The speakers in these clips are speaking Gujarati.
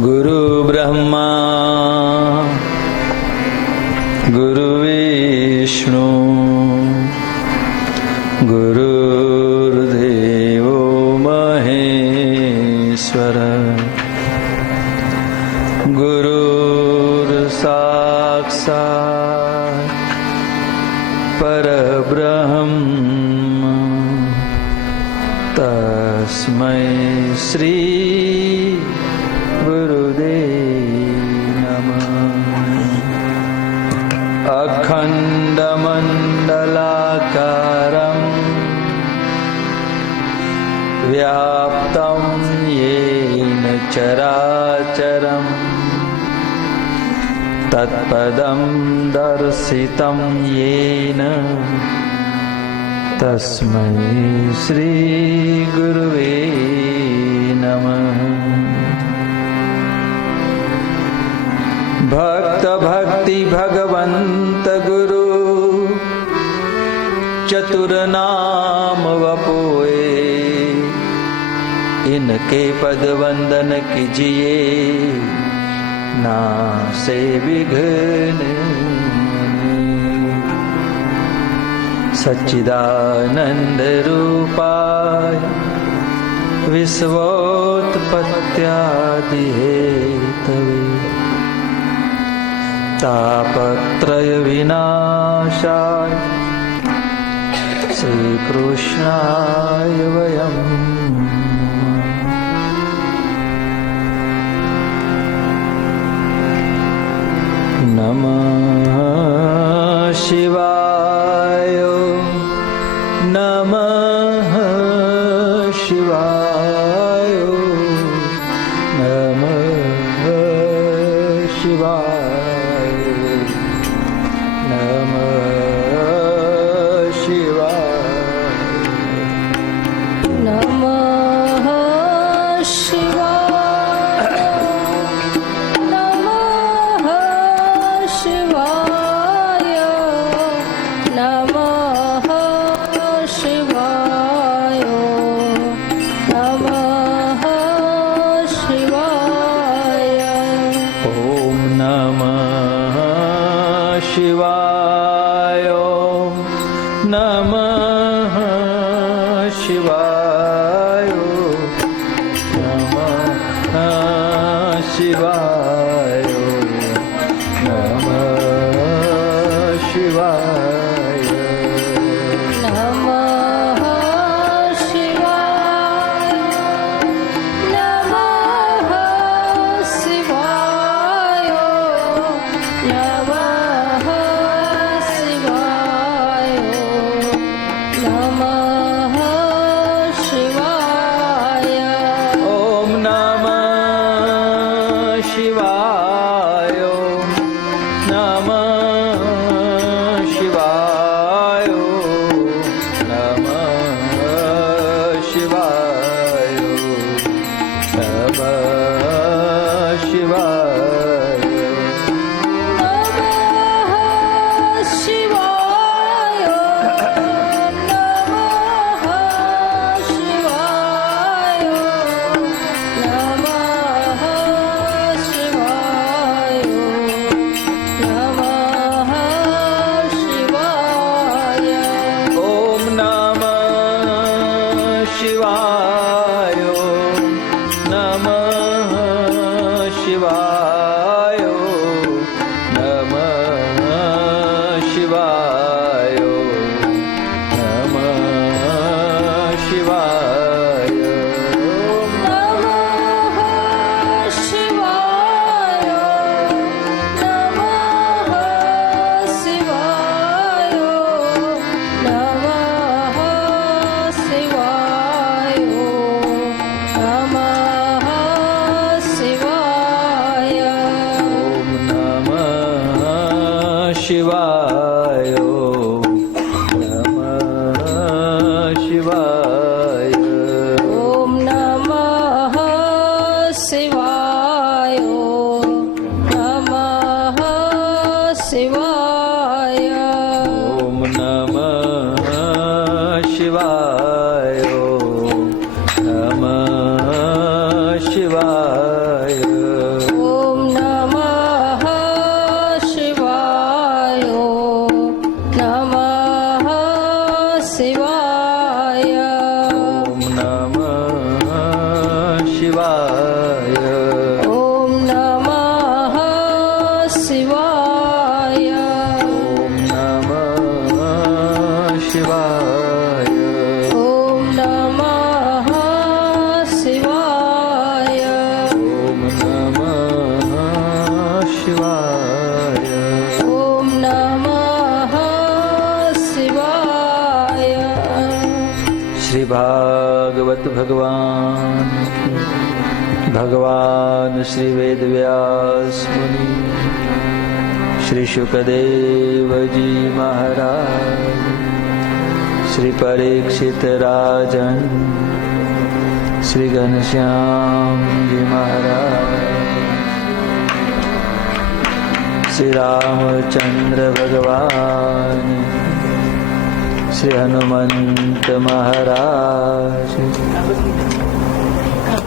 गुरु ब्रह्मा गुरु विष्णु गुरुर्देवो महेश्वर गुरुर्साक्षात् परब्रह्म तस्मै श्री गुरुदेव नमः। अखण्डमण्डलाकारं व्याप्तं येन चराचरं तत्पदं दर्शितं येन तस्मै श्री गुरुवे नमः। भक्त भक्ति भगवंत गुरु चतुर नाम वपोए, इनके पद वंदन कीजिए नासे विघ्न। सच्चिदानंद रूपाय विश्वोत्पत्त्यादि हेतवे तापत्रय विनाशाय श्री कृष्णाय वयं नमः शिवाय नमः शिवाय नमः शिवाय नमः शिवाय नमः शिवाय नमः शिवाय नमः शिवाय नमः शिवाय। ॐ नमः शिवाय नमः शिवाय नमः शिवाय नमः शिवाय नमः शिवाय नमः शिवाय नमः शिवाय नमः शिवाय। ॐ नमः शिवाय नमः शिवाय नमः शिवाय नमः शिवाय नमः शिवाय नमः शिवाय नमः शिवाय नमः शिवाय। ॐ नमः शिवाय नमः शिवाय नमः शिवाय नमः शिवाय नमः शिवाय नमः शिवाय नमः शिवाय नमः शिवाय। ॐ नमः शिवाय नमः शिवाय ॐ नमः शिवाय नमः शिवाय। ॐ नमः शिवाय नमः शिवाय ભગવાન શ્રી વેદવ્યાસ મુનિ, શ્રી શુકદેવજી મહારાજ, શ્રી પરીક્ષિત રાજન, શ્રી ઘનશ્યામજી મહારાજ, શ્રી રામચંદ્ર ભગવાન, શ્રી હનુમંત મહારાજ.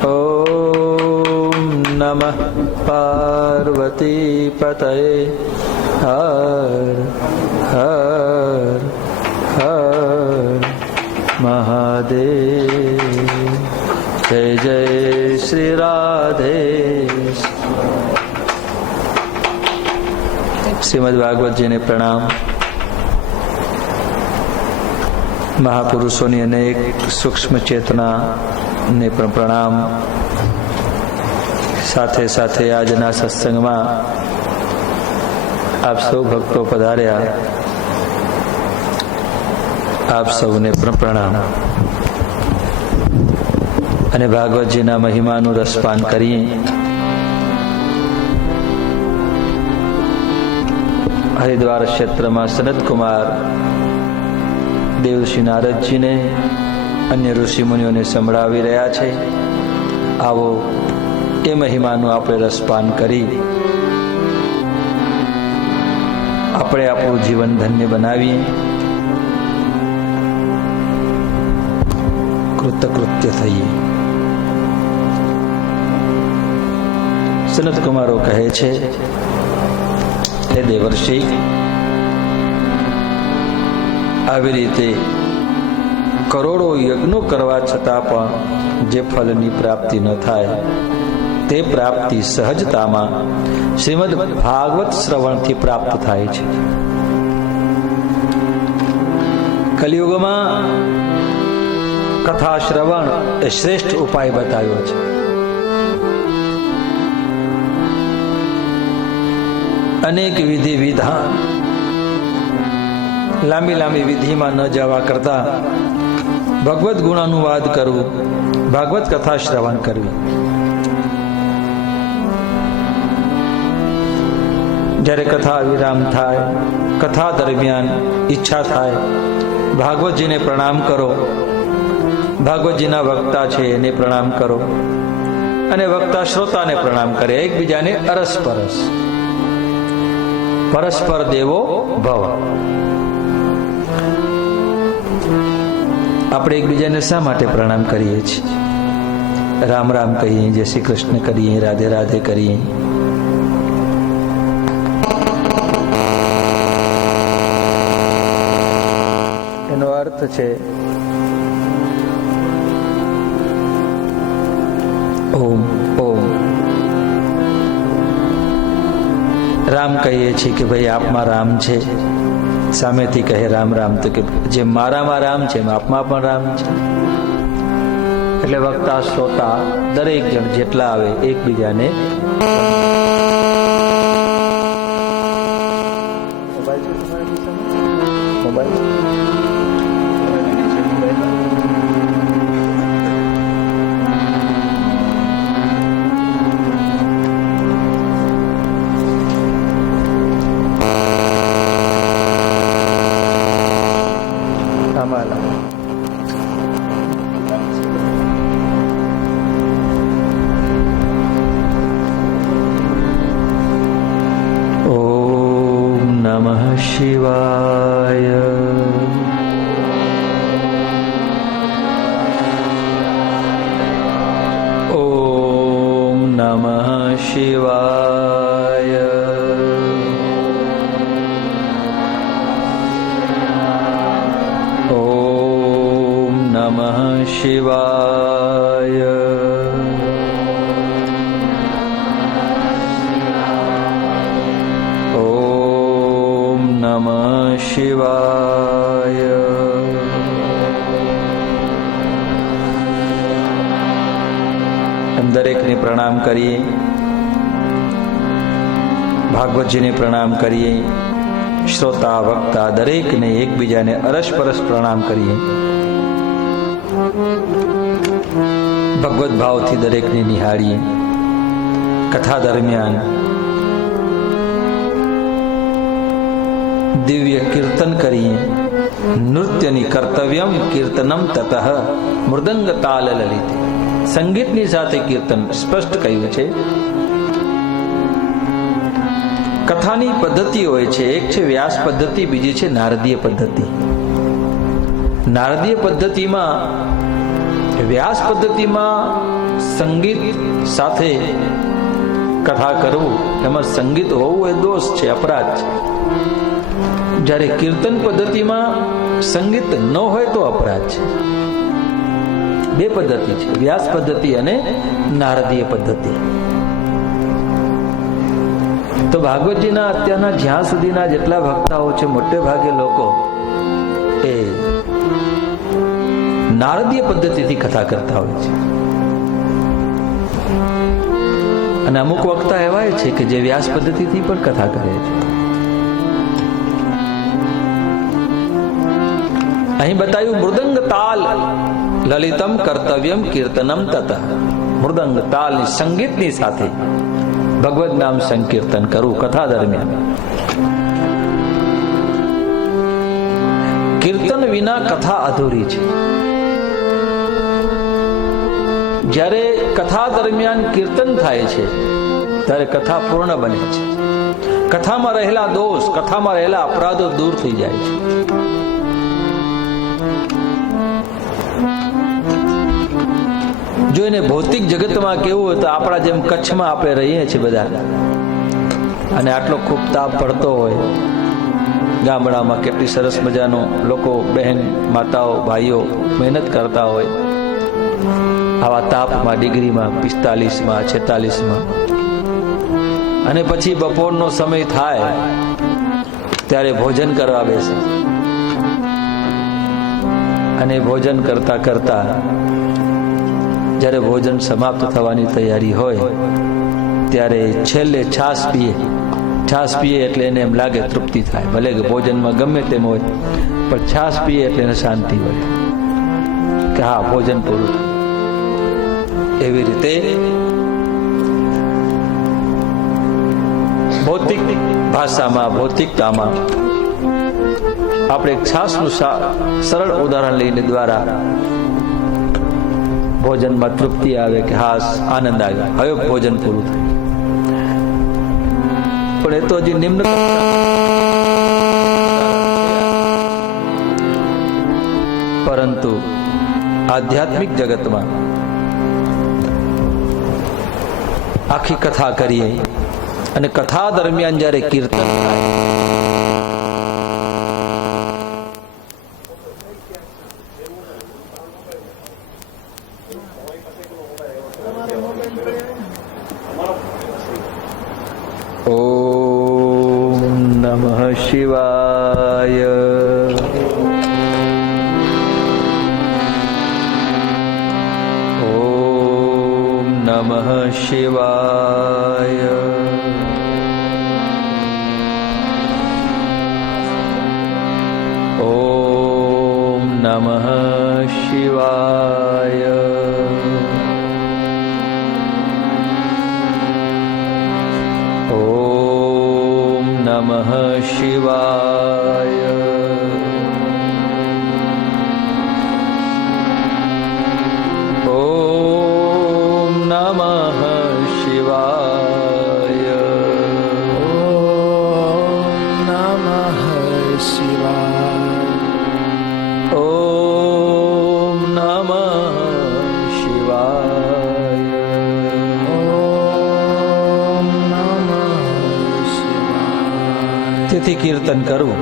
ઓમ નમઃ પાર્વતી પતયે. હર હર હર મહાદેવ. જય જય શ્રી રાધે. શ્રીમદ ભાગવતજીને પ્રણામ. મહાપુરુષોની અનેક સૂક્ષ્મ ચેતનાને પણ પ્રણામ. સાથે સાથે આજના સત્સંગમાં આપ સૌ ભક્તો પધાર્યા, આપ સૌને પણ પ્રણામ. અને ભાગવતજીના મહિમાનું રસપાન કરીએ. હરિદ્વાર ક્ષેત્રમાં સનતકુમાર દેવશ્રી નારદજીને અન્ય ઋષિ મુનિઓને સંભળાવી રહ્યા છે. આવો એ મહિમાનું આપણે રસપાન કરી આપણે આપણું જીવન ધન્ય બનાવીએ, કૃતકૃત્ય થઈએ. સનતકુમારો કહે છે, હે દેવર્ષિ, આવી રીતે કરોડો યજ્ઞો કરવા છતાં પણ જે ફળની પ્રાપ્તિ ન થાય તે પ્રાપ્તિ સહજતામાં શ્રીમદ ભાગવત શ્રવણથી પ્રાપ્ત થાય છે. કલિયુગમાં કથા શ્રવણ એ શ્રેષ્ઠ ઉપાય બતાવ્યો છે. અનેક વિધિ વિધાન, લાંબી લાંબી વિધિમાં ન જવા કરતા ભગવત ગુણાનુવાદ કરવું, ભાગવત કથા શ્રવણ કરવી. જ્યારે કથા વિરામ થાય, કથા દરમિયાન ઈચ્છા થાય ભાગવતજીને પ્રણામ કરો, ભાગવતજીના વક્તા છે એને પ્રણામ કરો, અને વક્તા શ્રોતાને પ્રણામ કરે. એકબીજાને અરસપરસ, પરસ્પર દેવો ભવ. આપણે એકબીજાને શા માટે પ્રણામ કરીએ છીએ? રામ રામ કહીએ, જય શ્રી કૃષ્ણ કરીએ, રાધે રાધે કરીએ. એનો અર્થ છે ઓમ ઓમ. રામ કહીએ છીએ કે ભાઈ આપમાં રામ છે, સામેથી કહે રામ રામ, તો કે જે મારામાં રામ છે એમ આપમાં પણ રામ છે. એટલે વક્તા શ્રોતા દરેક જણ જેટલા આવે એકબીજાને શિવાય. ઓમ નમઃ શિવાય. ઓમ નમઃ શિવાય. નમઃ શિવાય. એમ દરેકને પ્રણામ કરીએ, ભાગવતજીને પ્રણામ કરીએ, શ્રોતા વક્તા દરેકને એકબીજાને અરસપરસ પ્રણામ કરીએ. ભગવત ભાવથી દરેકને નિહાળીએ. કથા દરમિયાન દિવ્ય કીર્તન કરીએ. નૃત્યની કર્તવ્યમ કીર્તનમ તતઃ મૃદંગ તાલ લલિત. સંગીતની સાથે કીર્તન સ્પષ્ટ કહ્યું છે. કથાની પદ્ધતિ હોય છે. એક છે વ્યાસ પદ્ધતિ, બીજી છે નારદીય પદ્ધતિ. નારદીય પદ્ધતિમાં, વ્યાસ પદ્ધતિમાં સંગીત સાથે કથા કરવું, એમાં સંગીત હોવું એ દોષ છે, અપરાધ છે. જ્યારે કીર્તન પદ્ધતિમાં સંગીત ન હોય તો અપરાધ છે. બે પદ્ધતિ છે, વ્યાસ પદ્ધતિ અને નારદીય પદ્ધતિ. તો ભાગવતજીના અત્યારના જ્યાં સુધીના જેટલા ભક્તાઓ છે, મોટે ભાગે લોકો એ નારદીય પદ્ધતિથી કથા કરતા હોય છે. અને અમુક વક્તા એવા છે કે જે વ્યાસ પદ્ધતિથી પણ કથા કરે છે. અહીં બતાવ્યું મૃદંગ તાલ લલિતમ કર્તવ્યમ કીર્તનમ તતઃ. મૃદંગ તાલની સંગીતની સાથે ભગવદ નામ સંકીર્તન કરવું કથા દરમિયાન. કીર્તન વિના કથા અધૂરી છે. જ્યારે કથા દરમિયાન કીર્તન થાય છે ત્યારે કથા પૂર્ણ બને છે. કથામાં રહેલા દોષ, કથામાં રહેલા અપરાધો દૂર થઈ જાય છે. જો એને ભૌતિક જગતમાં કેવું હોય તો આપણા જેમ કચ્છમાં આપણે રહીએ છીએ બધા, અને આટલો ખૂબ તાપ પડતો હોય, ગામડામાં કેટલી સરસ મજાનો લોકો, બહેન, માતાઓ, ભાઈઓ મહેનત કરતા હોય, આવા તાપમાં, ડિગ્રીમાં 45માં 46માં, અને પછી બપોરનો સમય થાય ત્યારે ભોજન કરવા બેસે. અને ભોજન કરતા કરતા જ્યારે ભોજન સમાપ્ત થવાની તૈયારી હોય ત્યારે છેલ્લે છાશ પીએ. છાશ પીએ એટલે એને એમ લાગે તૃપ્તિ થાય, ભલે કે ભોજનમાં ગમે તેમ હોય, પણ છાશ પીએ એટલે એને શાંતિ હોય કે હા, ભોજન પૂરું. એવી રીતે ભૌતિક ભાષામાં, ભૌતિકતામાં આપણે એક છાશનું સરળ ઉદાહરણ લઈને દ્વારા ભોજનમાં તૃપ્તિ આવે કે હા, આનંદ આવ્યો, હવે ભોજન પૂરું થાય. પણ એ તો હજી નિમ્ન, પરંતુ આધ્યાત્મિક જગતમાં આખી કથા કરીએ અને કથા દરમિયાન જ્યારે કીર્તન થાય, ઓમ નમઃ શિવાય. ઓમ નમઃ શિવાય. ઓમ નમઃ શિવાય. ઓમ નમઃ શિવાય. ઓમ નમઃ શિવાય. ઓમ નમઃ શિવાય. ઓમ નમઃ શિવાય. ઓમ નમઃ શિવાય. તેથી કીર્તન કરવું.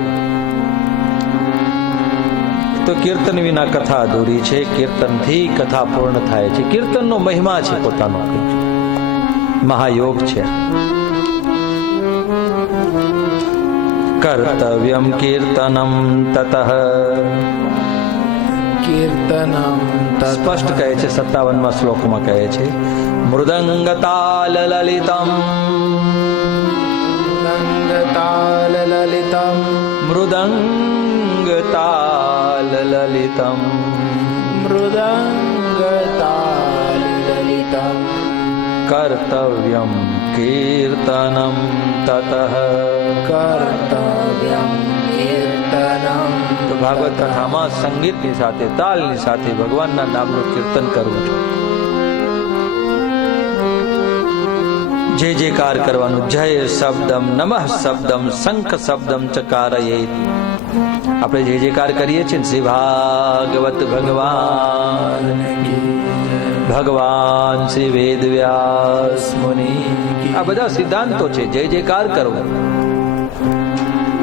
તો કીર્તન વિના કથા અધૂરી છે. કીર્તનથી કથા પૂર્ણ થાય છે. કીર્તનનો મહિમા છે, પોતાનો મહાયોગ છે. કર્તવ્યમ કીર્તનમ તતઃ. કીર્તનમ સ્પષ્ટ કહે છે, 57માં શ્લોકમાં કહે છે, મૃદંગ તાલ લલિતમ. મૃદંગ તાલ લલિતમ. મૃદંગ તાલ લલિતમ. મૃદંગ તાલ गीतं कर्तव्यं कीर्तनं ततः। कर्तव्यं कीर्तनं। તો ભાગવત કથામાં સંગીતની સાથે તાલની સાથે ભગવાનના નામનું કીર્તન કરવું છે. જય જયકાર કરવાનું. જય શબ્દમ, નમઃ શબ્દમ, શંખ શબ્દમ ચકારયેત. આપણે જય જયકાર કરીએ છીએ શ્રી ભાગવત ભગવાન ભગવાન શ્રી વેદવ્યાસ મુનિ. આ બધા સિદ્ધાંતો છે. જય જયકાર કરવો.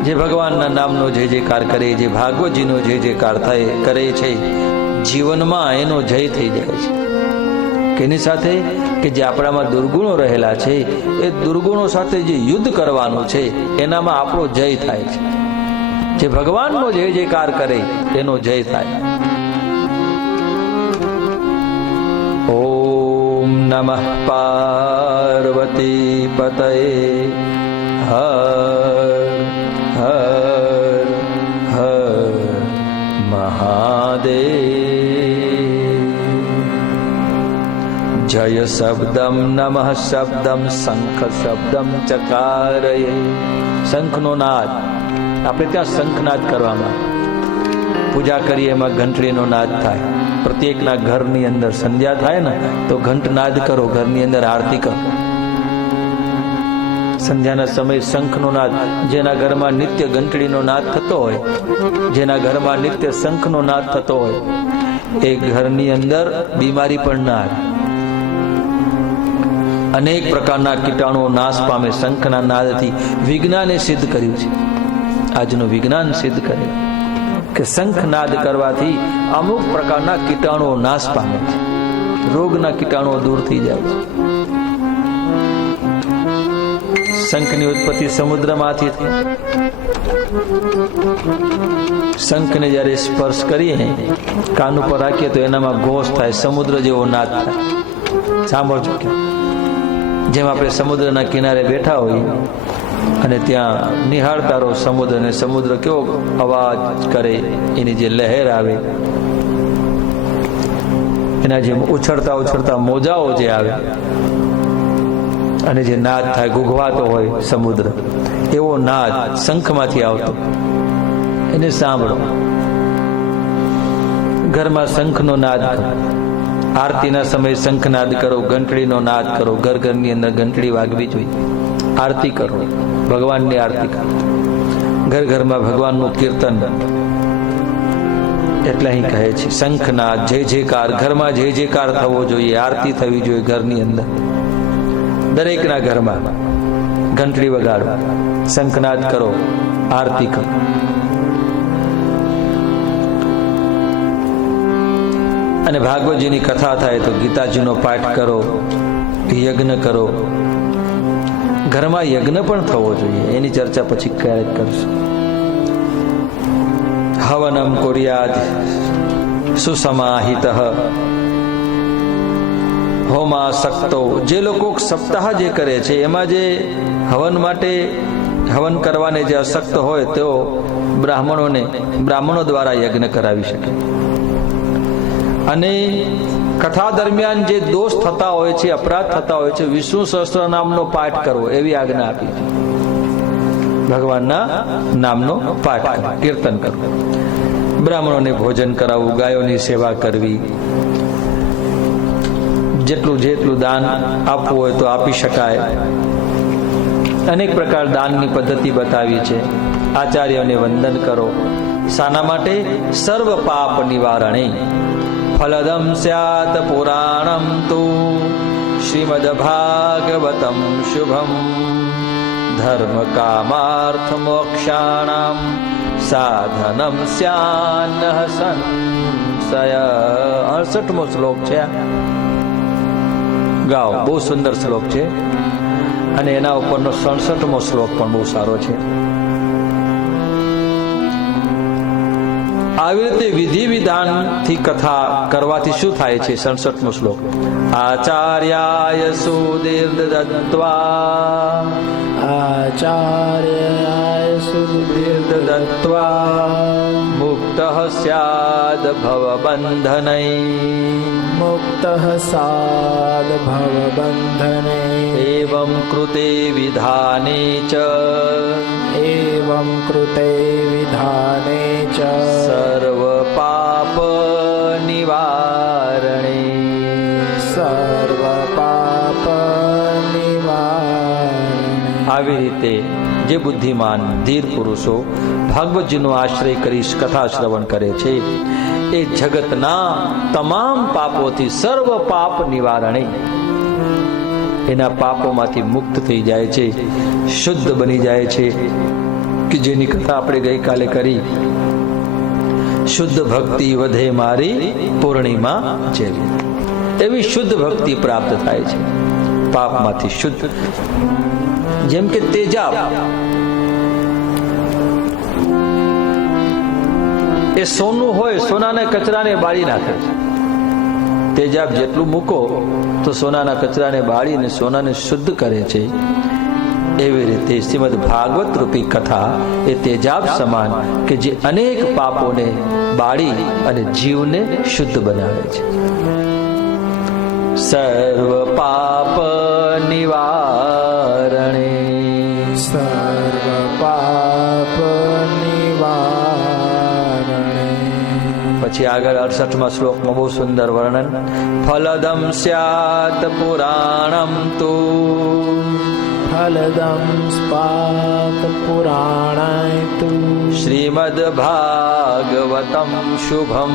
જે ભગવાનના નામનો જય જયકાર કરે, જે ભાગવતજીનો જય જયકાર થાય કરે છે, જીવનમાં એનો જય થઈ જાય છે. કેની સાથે? કે જે આપણામાં દુર્ગુણો રહેલા છે એ દુર્ગુણો સાથે જે યુદ્ધ કરવાનું છે એનામાં આપણો જય થાય છે. જે ભગવાનનો જય જયકાર કરે એનો જય થાય. ઓમ નમઃ પાર્વતી પતયે હર હર હર મહાદેવ. જય શબ્દમ, નમઃ શબ્દમ, શંખ શબ્દમ ચકારયે. શંખનો નાદ, આપણે ત્યાં શંખનાદ કરવામાં, પૂજા કરીએ એમાં ઘંટડીનો નાદ થાય. પ્રત્યેકના ઘરની અંદર સંધ્યા થાય ને તો ઘંટનાદ કરો, ઘરની અંદર આરતી કરો. સંધ્યાના સમયે શંખનો નાદ, જેના ઘરમાં નિત્ય ઘંટડીનો નાદ થતો હોય, જેના ઘરમાં નિત્ય શંખનો નાદ થતો હોય, એ ઘરની અંદર બીમારી પણ ના આવે. અનેક પ્રકારના કીટાણુઓ નાશ પામે. શંખના નાદથી વિજ્ઞાને સિદ્ધ કર્યું છે. આજનું વિજ્ઞાન સિદ્ધ કરે કે શંખનાદ કરવાથી અમુક પ્રકારના કીટાણુઓ નાશ પામે છે, રોગના કીટાણુઓ દૂર થઈ જાય છે. શંખની ઉત્પત્તિ સમુદ્રમાંથી થઈ. શંખને જ્યારે સ્પર્શ કરીએ, કાન ઉપર રાખીએ તો એનામાં ઘોષ થાય, સમુદ્ર જેવો નાદ થાય. સાંભળજો કે જેમ આપણે સમુદ્રના કિનારે બેઠા હોઈએ અને ત્યાં નિહાળતા રહો સમુદ્ર, ને સમુદ્ર કેવો અવાજ કરે, એની જે લહેર આવે, એના જે ઉછળતા ઉછળતા મોજાઓ જે આવે અને જે નાદ થાય, ગુગવાતો હોય સમુદ્ર, એવો નાદ શંખમાંથી આવતો. એને સાંભળો. ઘરમાં શંખનો નાદ કરો. આરતીના સમયે શંખનાદ કરો, ઘંટડીનો નાદ કરો. ઘર ઘરની અંદર ઘંટડી વાગવી જોઈએ. આરતી કરો, ભગવાનની આરતી કરો. ઘર ઘરમાં ભગવાનનું કીર્તન. એટલે અહીં કહે છે શંખનાદ, જય જયકાર. ઘરમાં જય જયકાર થવો જોઈએ, આરતી થવી જોઈએ ઘરની અંદર. દરેકના ઘરમાં ઘંટડી વગાડો, શંખનાદ કરો, આરતી કરો. અને ભાગવતજીની કથા થાય તો ગીતાજીનો પાઠ કરો, યજ્ઞ કરો. ઘરમાં યજ્ઞ પણ થવો જોઈએ, એની ચર્ચા પછી ક્યારેક કરશું. હવનમ કુર્યાદ સુસમાહિતઃ હોમાસક્તો. જે લોકો સપ્તાહ જે કરે છે એમાં જે હવન માટે હવન કરવાને જે અશક્ત હોય તેઓ બ્રાહ્મણો દ્વારા યજ્ઞ કરાવી શકે. અને કથા દરમિયાન જે દોષ થતા હોય છે, અપરાધ થતા હોય છે, વિષ્ણુ સહસ્ત્ર નામનો પાઠ કરવો એવી આજ્ઞા આપી છે. ભગવાનના નામનો પાઠ કરો, કીર્તન કરવું. બ્રાહ્મણોને ભોજન કરાવવું, ગાયોની સેવા કરવી. જેટલું દાન આપવું હોય તો આપી શકાય. અનેક પ્રકાર દાનની પદ્ધતિ બતાવી છે. આચાર્યોને વંદન કરો. શાના માટે? સર્વ પાપ નિવારણે. ફલદમ સ્યાત પુરાણમ તુ શ્રીમદ ભાગવતમ શુભમ ધર્મ કામાર્થ મોક્ષાણામ સાધનમ સ્યાન્ન સંશય. 68મો શ્લોક છે. ગાઓ, બહુ સુંદર શ્લોક છે. અને એના ઉપરનો 67મો શ્લોક પણ બહુ સારો છે. આવી રીતે વિધિ વિધાનથી કથા કરવાથી શું થાય છે? 67મો શ્લોક. આચાર્યાય સુદીર્ઘ દત્વા आचार्याय सुदीर्घ दत्त्वा मुक्तः स्याद् भवबन्धनै मुक्तः साद् भवबन्धने एवं कृते विधाने च एवं कृते विधाने च सर्वपाप निवारणे सर्वपाप निवारणे આવી રીતે જે બુદ્ધિમાન ધીર પુરુષો ભાગવતજીનો આશ્રય કરી કથા શ્રવણ કરે છે એ જગતના તમામ પાપોથી સર્વ પાપ નિવારણે એના પાપોમાંથી મુક્ત થઈ જાય છે, શુદ્ધ બની જાય છે. કે જેની કથા આપણે ગઈકાલે કરી, શુદ્ધ ભક્તિ વધે મારી પૂર્ણિમા જેવી, એવી શુદ્ધ ભક્તિ પ્રાપ્ત થાય છે પાપમાંથી શુદ્ધ. જેમ કે તેજાબ એ સોનું હોય, સોનાના કચરાને બાળી નાખે છે. તેજાબ જેટલું મૂકો તો સોનાના કચરાને બાળીને સોનાને શુદ્ધ કરે છે. એવી રીતે શ્રીમદ ભાગવત રૂપી કથા એ તેજાબ સમાન કે જે અનેક પાપોને બાળી અને જીવને શુદ્ધ બનાવે છે. સર્વ પાપ નિવારણે सर्व पाप निवारणे પછી આગળ 68મા શ્લોકમાં બહુ સુંદર વર્ણન. ફલદમ સ્યાત પુરાણમ તુ फलदं स्पात पुराणाय तु શ્રીમદ ભાગવતમ શુભમ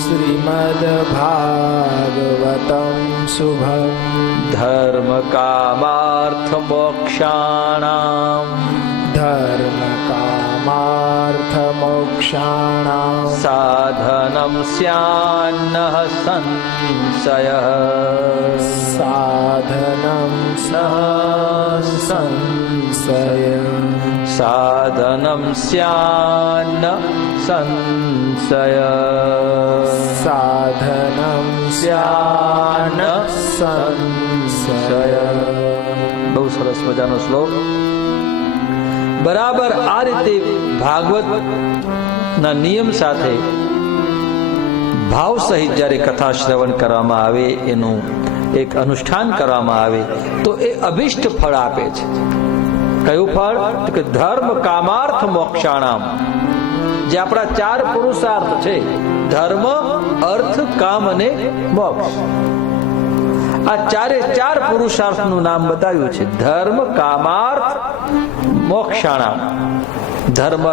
श्रीमद्भागवतं शुभम् ધર્મ કામાર્થ મોક્ષાણામ धर्मकामार्थमोक्षाणां સાધનમ સ્યાન્નઃ સંશયઃ साधनं संशय સાધનમ સ્યાન્ન સંશય साधनं સ્યાન संशय બહુ સરસ મજાનો શ્લોક. બરાબર આ રીતે ભાગવત ના નિયમ સાથે ભાવ સહિત જ્યારે કથા શ્રવણ કરવામાં આવે, એનું એક અનુષ્ઠાન કરવામાં આવે તો એ અભિષ્ટ ફળ આપે છે. કયું ફળ? તો કે ધર્મ કામાર્થ મોક્ષાણામ, જે આપણા 4 પુરુષાર્થ છે, ધર્મ અર્થ કામ અને મોક્ષ. આ 4 પુરુષાર્થનું નામ બતાવ્યું છે. ધર્મ કામાર્થ મોક્ષાણામ. ધર્મ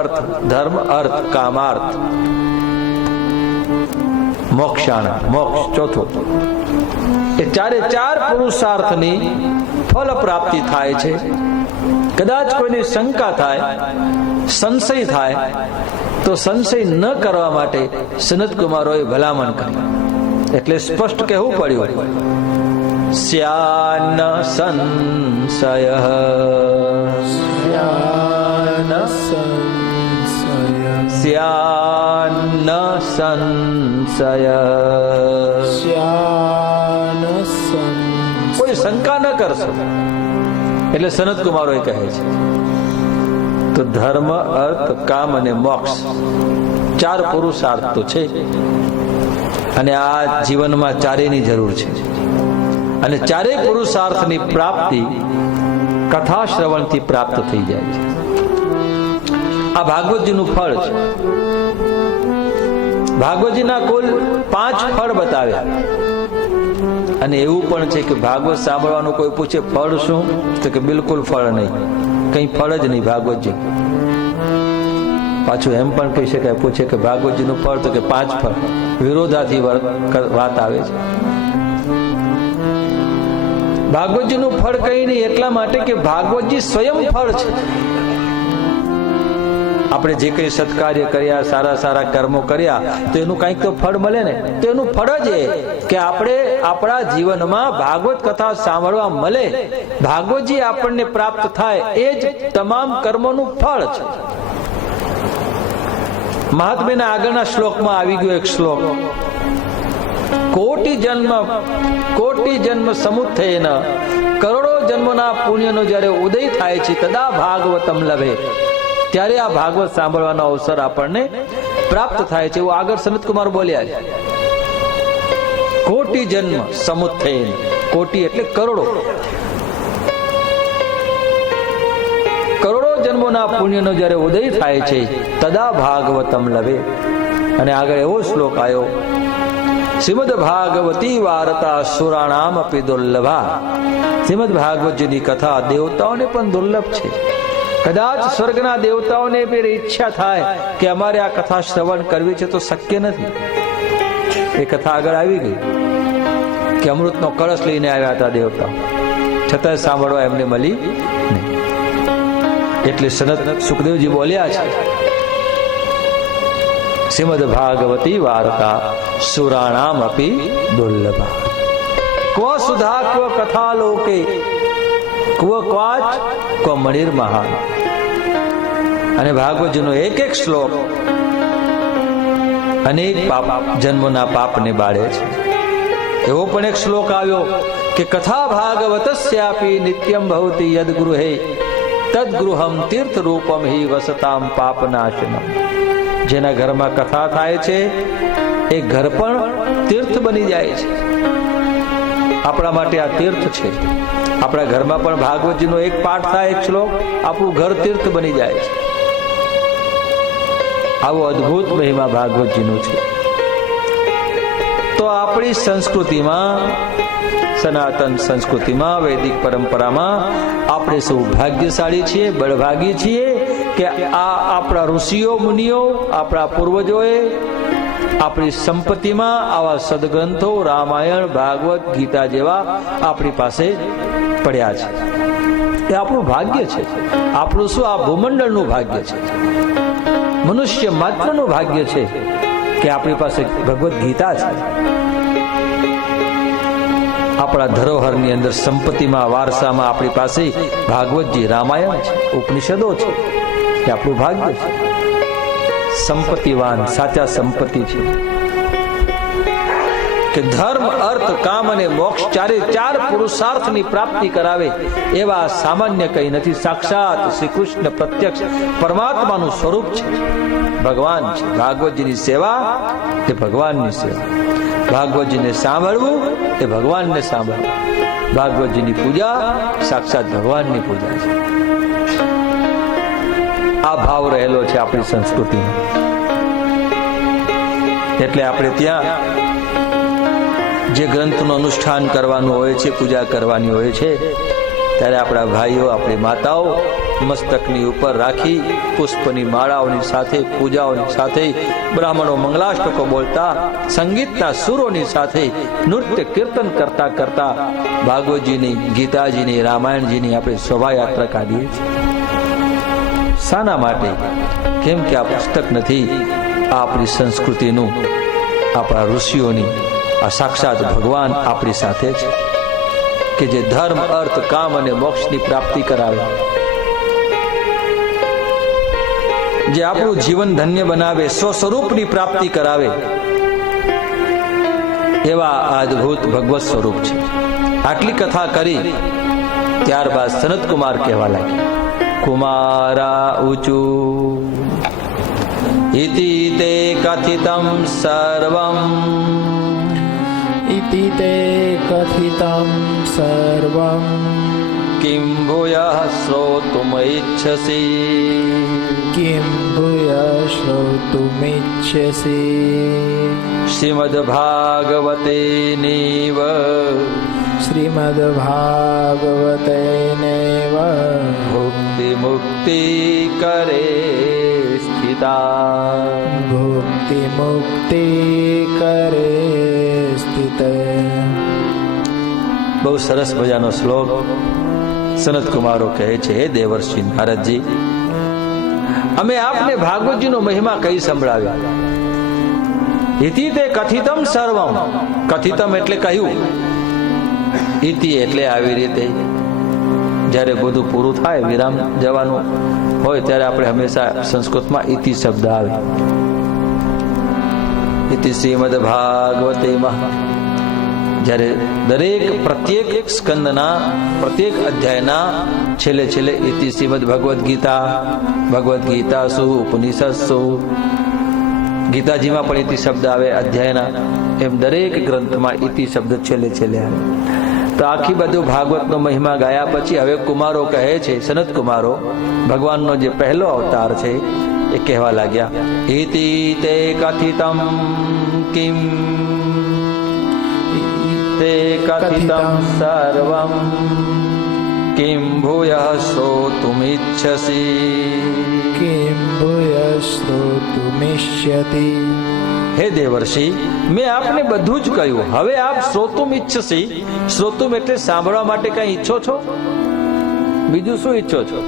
અર્થ કામાર્થ મોક્ષાણામ, મોક્ષ ચોથો. એ 4 પુરુષાર્થની ફલ પ્રાપ્તિ થાય છે. કદાચ કોઈની શંકા થાય, સંશય થાય તો સંશય ન કરવા માટે સનત કુમારોએ ભલામણ કરી. એટલે સ્પષ્ટ કહેવું પડ્યું, સ્યાન સંશય સ્યાન સંશય. કોઈ શંકા ન કરશો. એટલે સનત કુમારોએ કહે છે તો ધર્મ અર્થ કામ અને મોક્ષ 4 પુરુષાર્થ તો છે, અને આ જીવનમાં 4ની જરૂર છે. અને 4 પુરુષાર્થની પ્રાપ્તિ કથા શ્રવણથી પ્રાપ્ત થઈ જાય છે. આ ભાગવતજીનું ફળ છે. ભાગવતજીના કુલ 5 ફળ બતાવ્યા. અને એવું પણ છે કે ભાગવત સાંભળવાનું કોઈ પૂછે ફળ શું, તો કે બિલકુલ ફળ નહીં, કઈ ફળ જ નહીં ભાગવતજી. પાછું એમ પણ કહી શકાય, પૂછે કે ભાગવતજીનું ફળ, તો કે 5 ફળ. વિરોધાથી વાત આવે છે. ભાગવતજીનું ફળ કઈ નહીં, એટલા માટે કે ભાગવતજી સ્વયં ફળ છે. આપણે જે કઈ સત્કાર્ય કર્યા, સારા કર્મો કર્યા, તો એનું કંઈક તો ફળ મળે ને. તો એનું ફળ જ એ કે આપણે આપણા જીવનમાં ભાગવત કથા સાંભળવા મળે, ભાગવતજી આપણને પ્રાપ્ત થાય, એ જ તમામ કર્મોનું ફળ છે. મહાત્મ્યના આગળના શ્લોકમાં આવી ગયો એક શ્લોક, કોટી જન્મ સમુત્થયેન કરોડો જન્મના પુણ્યનો જ્યારે ઉદય થાય છે તદા ભાગવતમ લભે, ત્યારે આ ભાગવત સાંભળવાનો અવસર આપણને પ્રાપ્ત થાય છે. એવું આગળ સનતકુમાર બોલ્યા છે. કોટી જન્મ સમુત્થેન, કોટી એટલે કરોડો, કરોડો જન્મોના પુણ્યનો જ્યારે ઉદય થાય છે તદા ભાગવતમ લભે. અને આગળ એવો શ્લોક આવ્યો, શ્રીમદ ભાગવતી વાર્તા સુરાણામ અપી દુર્લભા. શ્રીમદ ભાગવતજીની કથા દેવતાઓને પણ દુર્લભ છે. કદાચ સ્વર્ગના દેવતાઓને પણ ઈચ્છા થાય કે અમારે આ કથા શ્રવણ કરવી છે તો શક્ય નથી. એ કથા આગળ આવી ગઈ કે અમૃતનો કળશ લઈને આવ્યા હતા દેવતાઓ, છતાં સાંભળવા એમને મળી નહીં. એટલે સનત સુખદેવજી બોલ્યા છે, શ્રીમદ ભાગવતી વાર્તા સુરાણામ અપી દુર્લભા. ક્વ સુધા ક્વ કથા લોકે ક્વ ક્વાચ ક્વ મણિર મહાન. અને ભાગવતજીનો એક એક શ્લોક અનેક પાપ જન્મોના પાપને બાળે છે. એવો પણ એક શ્લોક આવ્યો કે કથા ભાગવતસ્યાપી નિત્યમ ભવતી યદ ગૃહે તદ ગૃહમ તીર્થ રૂપમ હિ વસતામ પાપનાશનમ. જેના ઘરમાં કથા થાય છે એ ઘર પણ તીર્થ બની જાય છે. આપણા માટે આ તીર્થ છે. આપણા ઘરમાં પણ ભાગવતજીનો એક પાઠ થાય, એક શ્લોક, આપણું ઘર તીર્થ બની જાય છે. આવો અદ્ભુત મહિમા ભાગવતજીનો છે. તો આપણી સંસ્કૃતિમાં, સનાતન સંસ્કૃતિમાં, વૈદિક પરંપરામાં આપણે સૌ ભાગ્યશાળી છીએ, બળભાગી છીએ કે આ આપણા ઋષિઓ મુનિઓ, આપણા પૂર્વજોએ આપણી સંપત્તિમાં આવા સદગ્રંથો રામાયણ, ભાગવત, ગીતા જેવા આપણી પાસે પડ્યા છે. એ આપણું ભાગ્ય છે. આપણું શું, આ ભૂમંડળનું ભાગ્ય છે, મનુષ્ય માત્રનું ભાગ્ય છે કે આપણી પાસે ભગવદ્ ગીતા છે. આપણા ધરોહરની અંદર સંપત્તિમાં, વારસામાં આપણી પાસે ભાગવતજી, રામાયણ છે, ઉપનિષદો છે. એ આપણું ભાગ્ય છે. સંપત્તિવાન સાચા સંપત્તિ છે કે ધર્મ, અર્થ, કામ અને મોક્ષ ચાર પુરુષાર્થની પ્રાપ્તિ કરાવે એવા સામાન્ય કંઈ નથી. સાક્ષાત શ્રી કૃષ્ણ પ્રત્યક્ષ પરમાત્માનું સ્વરૂપ છે, ભગવાન છે. ભાગવતજીની સેવા એ ભગવાનની સેવા, ભાગવતજીને સાંભળવું એ ભગવાનને સાંભળવું, ભાગવતજીની પૂજા સાક્ષાત ભગવાનની પૂજા છે. આ ભાવ રહેલો છે આપણી સંસ્કૃતિમાં. એટલે આપણે ત્યાં જે ગ્રંથનું અનુષ્ઠાન કરવાનું હોય છે, પૂજા કરવાની હોય છે, ત્યારે આપણા ભાઈઓ, આપણી માતાઓ મસ્તકની ઉપર રાખી પુષ્પની માળાઓની સાથે, પૂજાઓની સાથે, બ્રાહ્મણો મંગલાષ્ટકો બોલતા, સંગીતના સુરોની સાથે નૃત્ય કીર્તન કરતા કરતા ભાગવતજીની, ગીતાજીની, રામાયણજીની આપણે શોભાયાત્રા કાઢીએ છીએ. શાના માટે? કેમ કે આ પુસ્તક નથી, આ આપણી સંસ્કૃતિનું, આપણા ઋષિઓની, આ સાક્ષાત ભગવાન આપણી સાથે છે કે જે ધર્મ, અર્થ, કામ અને મોક્ષની પ્રાપ્તિ કરાવે, જે આપણું જીવન ધન્ય બનાવે, સ્વસ્વરૂપની પ્રાપ્તિ કરાવે, એવા અદ્ભુત ભગવત સ્વરૂપ છે. આટલી કથા કરી ત્યારબાદ સનતકુમાર કહેવા લાગ્યા, કુમારા ઊચુ ઇતિ તે કથિતમ સર્વમ, ઇતિ તે કથિતમ સર્વમ કિમ ભૂયઃ શ્રોતુમિચ્છસી, કિમ ભૂયઃ શ્રોતુમિચ્છસી. શ્રીમદ ભાગવતેનૈવ, શ્રીમદ ભાગવતેનૈવ ભુક્તિ મુક્તિ કરે સ્થિતા, ભુક્તિ મુક્તિ કરે સ્થિત. બહુ સરસ મજાનો શ્લોક સનતકુમારો કહે છે, હે દેવર્ષિ નારદજી, અમે આપને ભાગવતજીનો મહિમા કઈ સંભળાવ્યા. ઇતિ તે કથિતમ સર્વમ, કથિતમ એટલે કહ્યું, ઇતિ એટલે આવી રીતે જ્યારે બધું પૂરું થાય, વિરામ જવાનું હોય ત્યારે આપણે હંમેશા સંસ્કૃતમાં ઇતિ શબ્દ આવે. ઇતિ શ્રીમદ ભાગવતે જ્યારે દરેક પ્રત્યેક સ્કંદના પ્રત્યેક અધ્યાયના છેલ્લે છેલ્લે ઇતિ શ્રીમદ ભગવદ્ ગીતા શું ઉપનિષદ ગીતાજીમાં પણ ઇતિ શબ્દ આવે અધ્યાયના, એમ દરેક ગ્રંથમાં ઇતિ શબ્દ છેલ્લે છેલ્લે આવે. તો આખી બધું ભાગવતનો મહિમા ગાયા પછી હવે કુમારો કહે છે, સનત કુમારો ભગવાનનો જે પહેલો અવતાર છે એ કહેવા લાગ્યા, ઇતિ તે કથિતમ કિમ તે કથિતમ સર્વમ કિમ ભૂયઃ શ્રોતુમિચ્છસી. કિમ ભૂયઃ શ્રોતુમિષ્યતિ. હે દેવર્ષિ, મેં આપને બધું જ કહ્યું, હવે આપ શ્રોતુમ ઈચ્છસી. શ્રોતુમ એટલે સાંભળવા માટે કઈ ઈચ્છો છો? બીજું શું ઈચ્છો છો?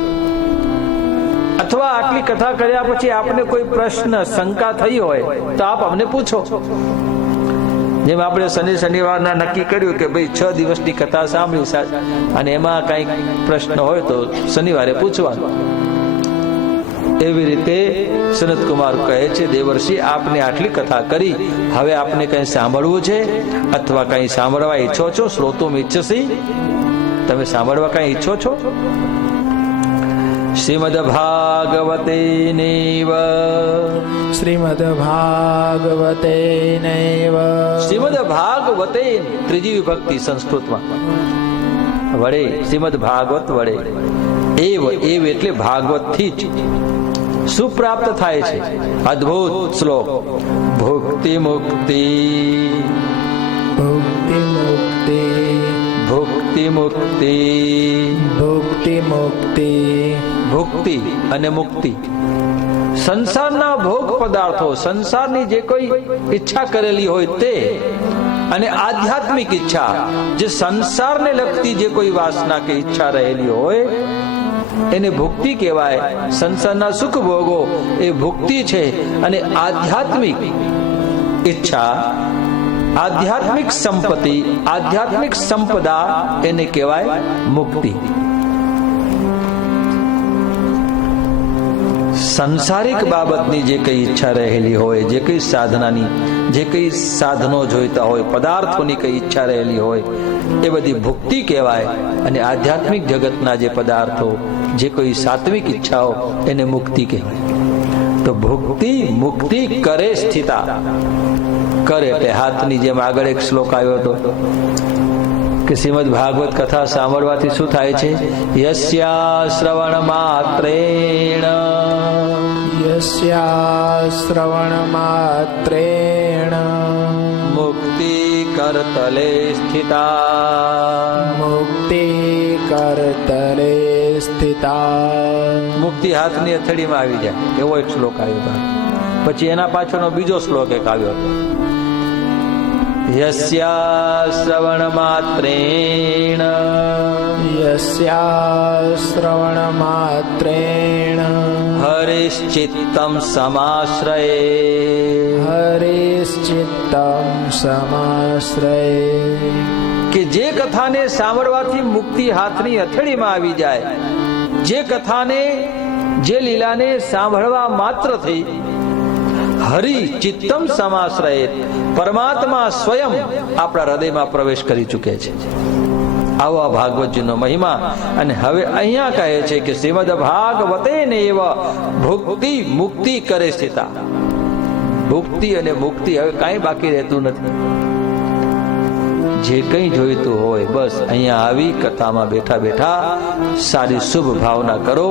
અથવા આટલી કથા કર્યા પછી આપને કોઈ પ્રશ્ન શંકા થઈ હોય તો આપ અમને પૂછો. જેમ આપણે શનિવારના નક્કી કર્યું કે ભાઈ 6 દિવસની કથા સાંભળી અને એમાં કઈક પ્રશ્ન હોય તો શનિવારે પૂછવાનો. એવી રીતે સનત કુમાર કહે છે, દેવર્ષિ આપને આટલી કથા કરી, હવે આપને કઈ સાંભળવું છે અથવા કઈ સાંભળવા ઈચ્છો છો? શ્રોતુમ ઈચ્છસી, તમે સાંભળવા કઈ ઈચ્છો છો? શ્રીમદ ભાગવતે નૈવ. શ્રીમદ ભાગવતે નૈવ. શ્રીમદ ભાગવતે ત્રીજી વિભક્તિ સંસ્કૃતમાં વડે, શ્રીમદ ભાગવત વડે. એવ એટલે ભાગવત થી જ શું પ્રાપ્ત થાય છે? અદ્ભુત શ્લોક. ભુક્તિ મુક્તિ ભુક્તિ મુક્તિ ભુક્તિ મુક્તિ ભુક્તિ મુક્તિ. ભુક્તિ અને મુક્તિ, સંસારના ભોગ પદાર્થો, સંસારની જે કોઈ ઈચ્છા કરેલી હોય તે, અને આધ્યાત્મિક ઈચ્છા, જે સંસારને લગતી જે કોઈ વાસના કે ઈચ્છા રહેલી હોય એને ભુક્તિ કહેવાય. સંસારના સુખ ભોગો એ ભુક્તિ છે, અને આધ્યાત્મિક ઈચ્છા, આધ્યાત્મિક સંપત્તિ, આધ્યાત્મિક સંપદા એને કહેવાય મુક્તિ. સંસારિક બાબતની જે કઈ ઈચ્છા રહેલી હોય, જે કઈ સાધનાની, જે કઈ સાધનો જોઈતા હોય, પદાર્થોની કઈ ઈચ્છા રહેલી હોય એ બધી ભુક્તિ કહેવાય. અને આધ્યાત્મિક જગતના જે પદાર્થો, જે કોઈ સાત્વિક ઈચ્છાઓ એને મુક્તિ કહેવાય. તો ભુક્તિ મુક્તિ કરે સ્થિતા. કરે એટલે હાથની જેમ આગળ એક શ્લોક આવ્યો હતો કે શ્રીમદ ભાગવત કથા સાંભળવાથી શું થાય છે? યસ્યા શ્રવણ માત્રેણ. યસ્યા શ્રવણ માત્રેણ મુક્તિ કરતલે સ્થિતા. મુક્તિ કરતલે સ્થિતા. મુક્તિ હાથની અથડીમાં આવી જાય એવો એક શ્લોક આવ્યો હતો. પછી એના પાછળનો બીજો શ્લોક એક આવ્યો હતો, યસ્યા શ્રવણ માત્રેણ. યસ્યા શ્રવણ માત્રેણ હરિશ્ચિત્તમ સમાશ્રયે. હરિશ્ચિત્તમ સમાશ્રયે. કે જે કથાને સાંભળવાથી મુક્તિ હાથની અથડીમાં આવી જાય, જે કથાને, જે લીલાને સાંભળવા માત્રથી હરિ ચિત્તમ સમાશ્રયે, પરમાત્મા સ્વયં આપણા હૃદયમાં પ્રવેશ કરી ચૂકે છે. આવો આ ભાગવતજીનો મહિમા. અને હવે અહીંયા કહે છે કે શ્રીમદ ભાગવતે નૈવ ભુક્તિ મુક્તિ કરે સ્થિતા. ભુક્તિ અને મુક્તિ હવે કાંઈ બાકી રહેતું નથી. જે કંઈ જોઈતું હોય બસ અહીંયા આવી કથામાં બેઠા બેઠા સારી શુભ ભાવના કરો.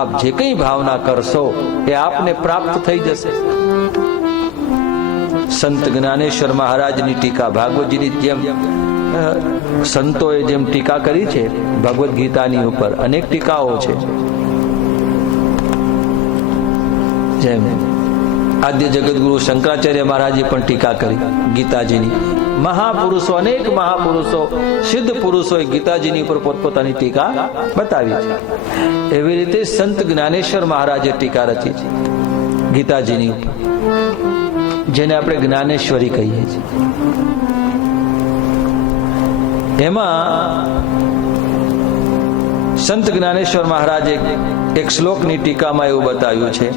આપ જે કંઈ ભાવના કરશો એ આપને પ્રાપ્ત થઈ જશે. સંત જ્ઞાનેશ્વર મહારાજની ટીકા ભાગવતજીની જેમ સંતોએ જેમ ટીકા કરી છે ભગવદ્ ગીતાની ઉપર, અનેક ટીકાઓ છે. જેમ આદ્ય જગતગુરુ શંકરાચાર્ય મહારાજે પણ ટીકા કરી ગીતાજીની. મહાપુરુષો, અનેક મહાપુરુષો, સિદ્ધ પુરુષોએ ગીતાજીની ઉપર પોતપોતાની ટીકા બતાવી છે. એવી રીતે સંત જ્ઞાનેશ્વર મહારાજે ટીકા રચી છે ગીતાજીની ઉપર, જેને આપણે જ્ઞાનેશ્વરી કહીએ છીએ. એમાં સંત જ્ઞાનેશ્વર મહારાજે એક શ્લોકની ટીકામાં એવું બતાવ્યું છે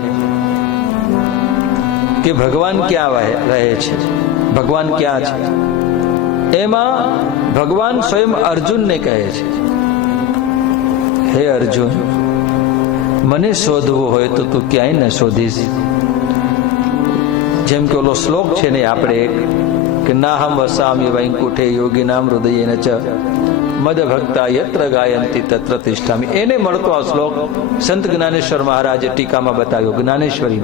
કે ભગવાન ક્યાં રહે છે, ભગવાન ક્યાં છે. એમાં ભગવાન સ્વયં અર્જુનને કહે છે, હે અર્જુન, મને શોધવું હોય તો તું ક્યાંય ન શોધીશ. જેમ કે ઓલો શ્લોક છે ને આપણે એક કે નાહમ વસામી વૈકુંઠે યોગીનામ હૃદયેન ચ મદ ભક્તા યત્ર ગાયંતી તત્ર તિષ્ઠામિ. એને મળતો આ શ્લોક સંત જ્ઞાનેશ્વર મહારાજે ટીકામાં બતાવ્યો, જ્ઞાનેશ્વરી.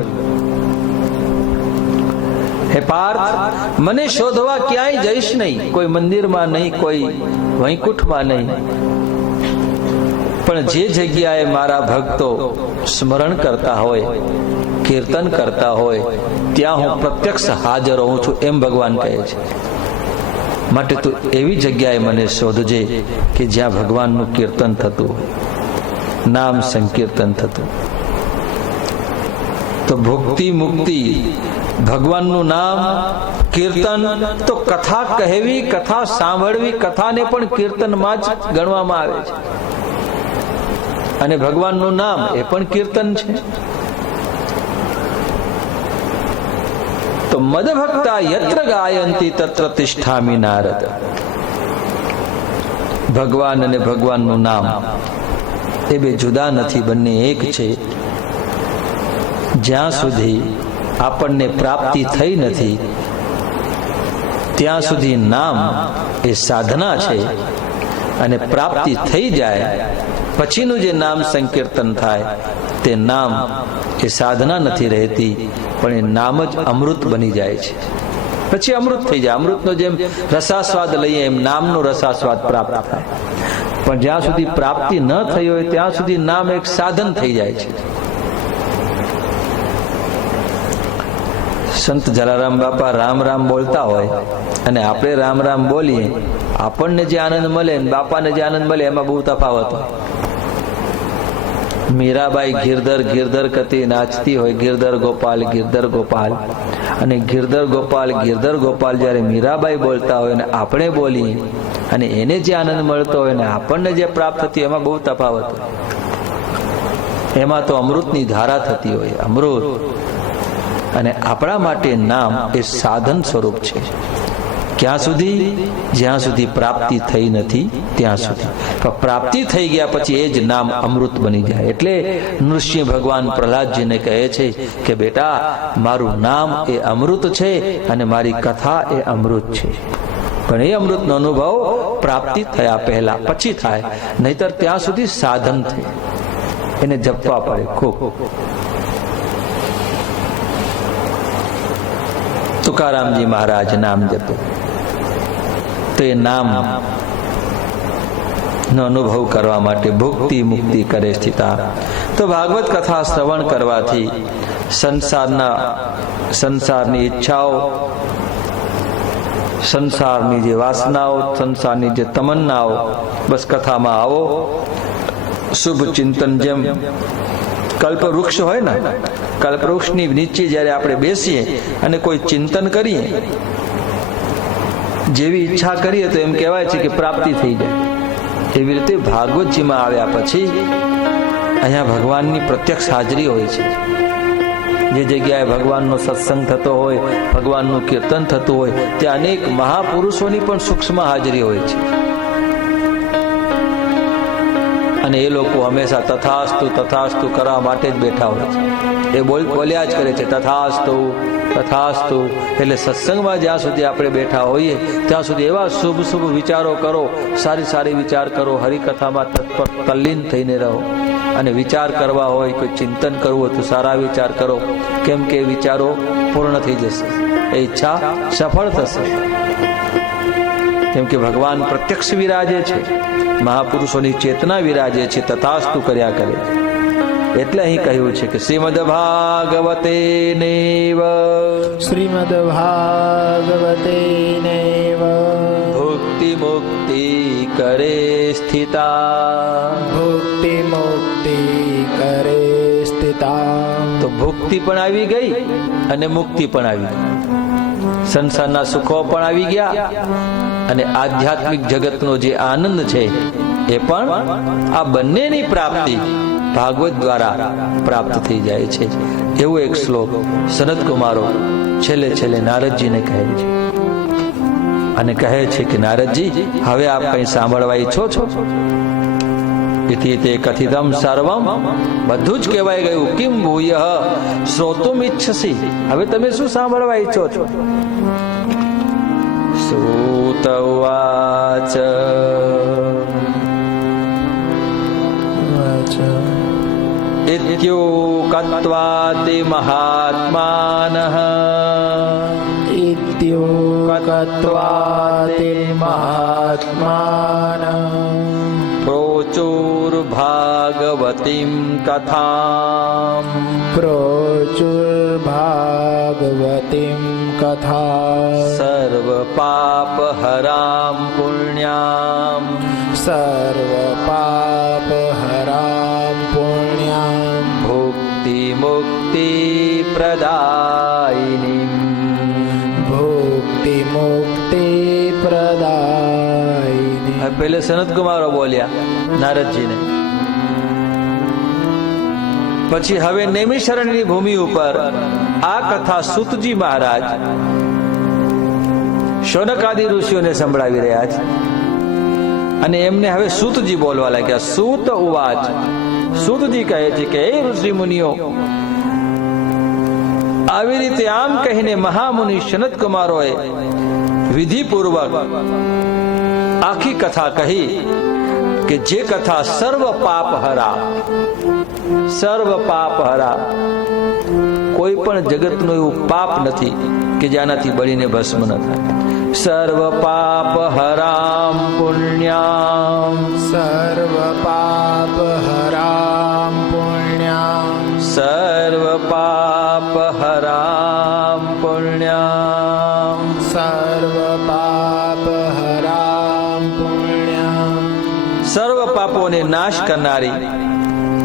હે પાર્થ, મને શોધવા ક્યાંય જઈશ નહીં, કોઈ મંદિરમાં નહીં, કોઈ વૈકુંઠમાં નહીં, પણ જે જગ્યાએ મારા ભક્તો સ્મરણ કરતા હોય, કીર્તન કરતા હોય, ત્યાં હું પ્રત્યક્ષ હાજર હોઉં છું, એમ ભગવાન કહે છે. માટે તું એવી જગ્યાએ મને શોધજે કે જ્યાં ભગવાનનું કીર્તન થતું હોય, નામ સંકીર્તન થતું. તો ભુક્તિ મુક્તિ, ભગવાનનું નામ, કીર્તન, તો કથા કહેવી, કથા સાંભળવી, કથાને પણ કીર્તનમાં જ ગણવામાં આવે છે. અને ભગવાનનું નામ એ પણ કીર્તન છે. તો મદભક્તા યત્ર ગાયંતી તત્ર તિષ્ઠામિ નારદ. ભગવાન અને ભગવાનનું નામ એ બે જુદા નથી, બંને એક છે. જ્યાં સુધી આપણને પ્રાપ્તિ થઈ નથી ત્યાં સુધી નામ એ સાધના છે, અને પ્રાપ્તિ થઈ જાય પછીનું જે નામ સંકીર્તન થાય તે નામ એ સાધના નથી રહેતી, પણ એ નામ જ અમૃત બની જાય છે. પછી અમૃત થઈ જાય. અમૃતનો જેમ રસાસ્વાદ લઈએ એમ નામનો રસાસ્વાદ પ્રાપ્ત થાય. પણ જ્યાં સુધી પ્રાપ્તિ ન થઈ હોય ત્યાં સુધી નામ એક સાધન થઈ જાય છે. સંત જલારામ બાપા રામ રામ બોલતા હોય અને આપણે રામ રામ બોલીએ, આપણને જે આનંદ મળે ને બાપાને જે આનંદ મળે એમાં બહુ તફાવત હોય. મીરાબાઈ ગિરધર ગિરધર કરતી નાચતી હોય, ગિરધર ગોપાલ ગિરધર ગોપાલ, અને ગિરધર ગોપાલ જ્યારે મીરાબાઈ બોલતા હોય ને આપણે બોલીએ અને એને જે આનંદ મળતો હોય ને આપણને જે પ્રાપ્ત થતી એમાં બહુ તફાવત હોય. એમાં તો અમૃતની ધારા થતી હોય, અમૃત. અને આપણા માટે નામ એ સાધન સ્વરૂપ છે. ક્યાં સુધી? જ્યાં સુધી પ્રાપ્તિ થઈ નથી ત્યાં સુધી. પણ પ્રાપ્તિ થઈ ગયા પછી એ જ નામ અમૃત બની જાય. એટલે નૃસિંહ ભગવાન પ્રહલાદજીને કહે છે કે બેટા, મારું નામ એ અમૃત છે અને મારી કથા એ અમૃત છે. પણ એ અમૃતનો અનુભવ પ્રાપ્તિ થયા પહેલા પછી થાય, નહીતર ત્યાં સુધી સાધન થાય, એને જપવા પડે ખૂબ. તુકારામજી મહારાજ નામ જપે તો એ નામ નો અનુભવ કરવા માટે ભુક્તિ મુક્તિ કરે સ્થિતા. તો ભાગવત કથા શ્રવણ કરવાથી સંસારની ઈચ્છાઓ, સંસારની જે વાસનાઓ, સંસારની જે તમન્નાઓ, બસ કથામાં આવો. શુભ ચિંતન, જેમ કલ્પવૃક્ષ હોય ને, કલ્પવૃક્ષની નીચે જ્યારે આપણે બેસીએ અને કોઈ ચિંતન કરીએ, જેવી ઈચ્છા કરીએ તો એમ કહેવાય છે કે પ્રાપ્તિ થઈ જાય. એવી રીતે ભાગવતજીમાં આવ્યા પછી અહીંયા ભગવાનની પ્રત્યક્ષ હાજરી હોય છે. જે જગ્યાએ ભગવાનનો સત્સંગ થતો હોય, ભગવાનનું કીર્તન થતું હોય, ત્યાં અનેક મહાપુરુષોની પણ સૂક્ષ્મ હાજરી હોય છે. અને એ લોકો હંમેશા તથાસ્તુ તથાસ્તુ કરવા માટે જ બેઠા હોય છે. એ બોલ્યા જ કરે છે તથાસ્તુ તથાસ્તુ. એટલે સત્સંગમાં જ્યાં સુધી આપણે બેઠા હોઈએ ત્યાં સુધી એવા શુભ શુભ વિચારો કરો, સારી સારી વિચાર કરો, હરિકથામાં તત્પર તલ્લીન થઈને રહો. અને વિચાર કરવા હોય, કોઈ ચિંતન કરવું હોય તો સારા વિચાર કરો, કેમ કે વિચારો પૂર્ણ થઈ જશે, એ ઈચ્છા સફળ થશે. કેમ કે ભગવાન પ્રત્યક્ષ વિરાજે છે, મહાપુરુષોની ચેતના વિરાજે છે, તથાસ્તુ કર્યા કરે. એટલે અહીં કહ્યું છે કે શ્રીમદ ભાગવતે નેવ, શ્રીમદ ભાગવતે નેવ, ભુક્તિ મુક્તિ કરે સ્થિતા. ભુક્તિ મુક્તિ કરે સ્થિતા. તો ભુક્તિ પણ આવી ગઈ અને મુક્તિ પણ આવી ગઈ. સંસારના સુખો પણ આવી ગયા અને આધ્યાત્મિક જગતનો જે આનંદ છે એ પણ, આ બંનેની પ્રાપ્તિ ભાગવત દ્વારા પ્રાપ્ત થઈ જાય છે. એવો એક શ્લોક સનત કુમારો છેલ્લે નારદજીને કહે છે. અને કહે છે કે નારદજી, હવે આપ કંઈ સાંભળવા ઈચ્છો છો? ઇતિ તે કથિતમ સર્વમ, બધું જ કહેવાય ગયું. કિમ ભૂય શ્રોતુમ ઈચ્છસી, હવે તમે શું સાંભળવા ઈચ્છો છો? સૂત ઉવાચ ઇત્યુક્ત્વાતિ મહાત્માનઃ ઇત્યુક્ત્વાતિ મહાત્માનઃ પ્રોચુર્ભાગવતીં કથાં પ્રોચુર્ભાગવતીં કથા સર્વપાપહરાં પુણ્યાં સર્વપાપહરાં પુણ્યાં ભુક્તિમુક્તિપ્રદાયિનીં ભુક્તિમુક્તિપ્રદાયિનીં. હવે પહેલે સનતકુમારો બોલ્યા નારદજીને, પછી હવે નૈમિષારણ્યની ભૂમિ ઉપર આ કથા સૂતજી મહારાજ શૌનકાદિ ઋષિઓને સંભળાવી રહ્યા છે. અને એમને હવે સૂતજી બોલવા લાગ્યા. સૂત ઉવાચ, સૂતજી કહે છે કે હે ઋષિ મુનિઓ, આવી રીતે આમ કહીને મહામુનિ સનતકુમારોએ વિધિપૂર્વક આખી કથા કહી કે જે કથા સર્વ પાપ હરા, સર્વ પાપ હરા, કોઈ પણ જગતનું એવું પાપ નથી કે જેનાથી બળીને ભસ્મ ન થાય. સર્વ પાપ હરામ પુણ્યામ સર્વ પાપહરાં પુણ્યાં સર્વ પાપ હરામ પુણ્યામ સર્વ પાપહરાં પુણ્યાં સર્વ પાપોને નાશ કરનારી,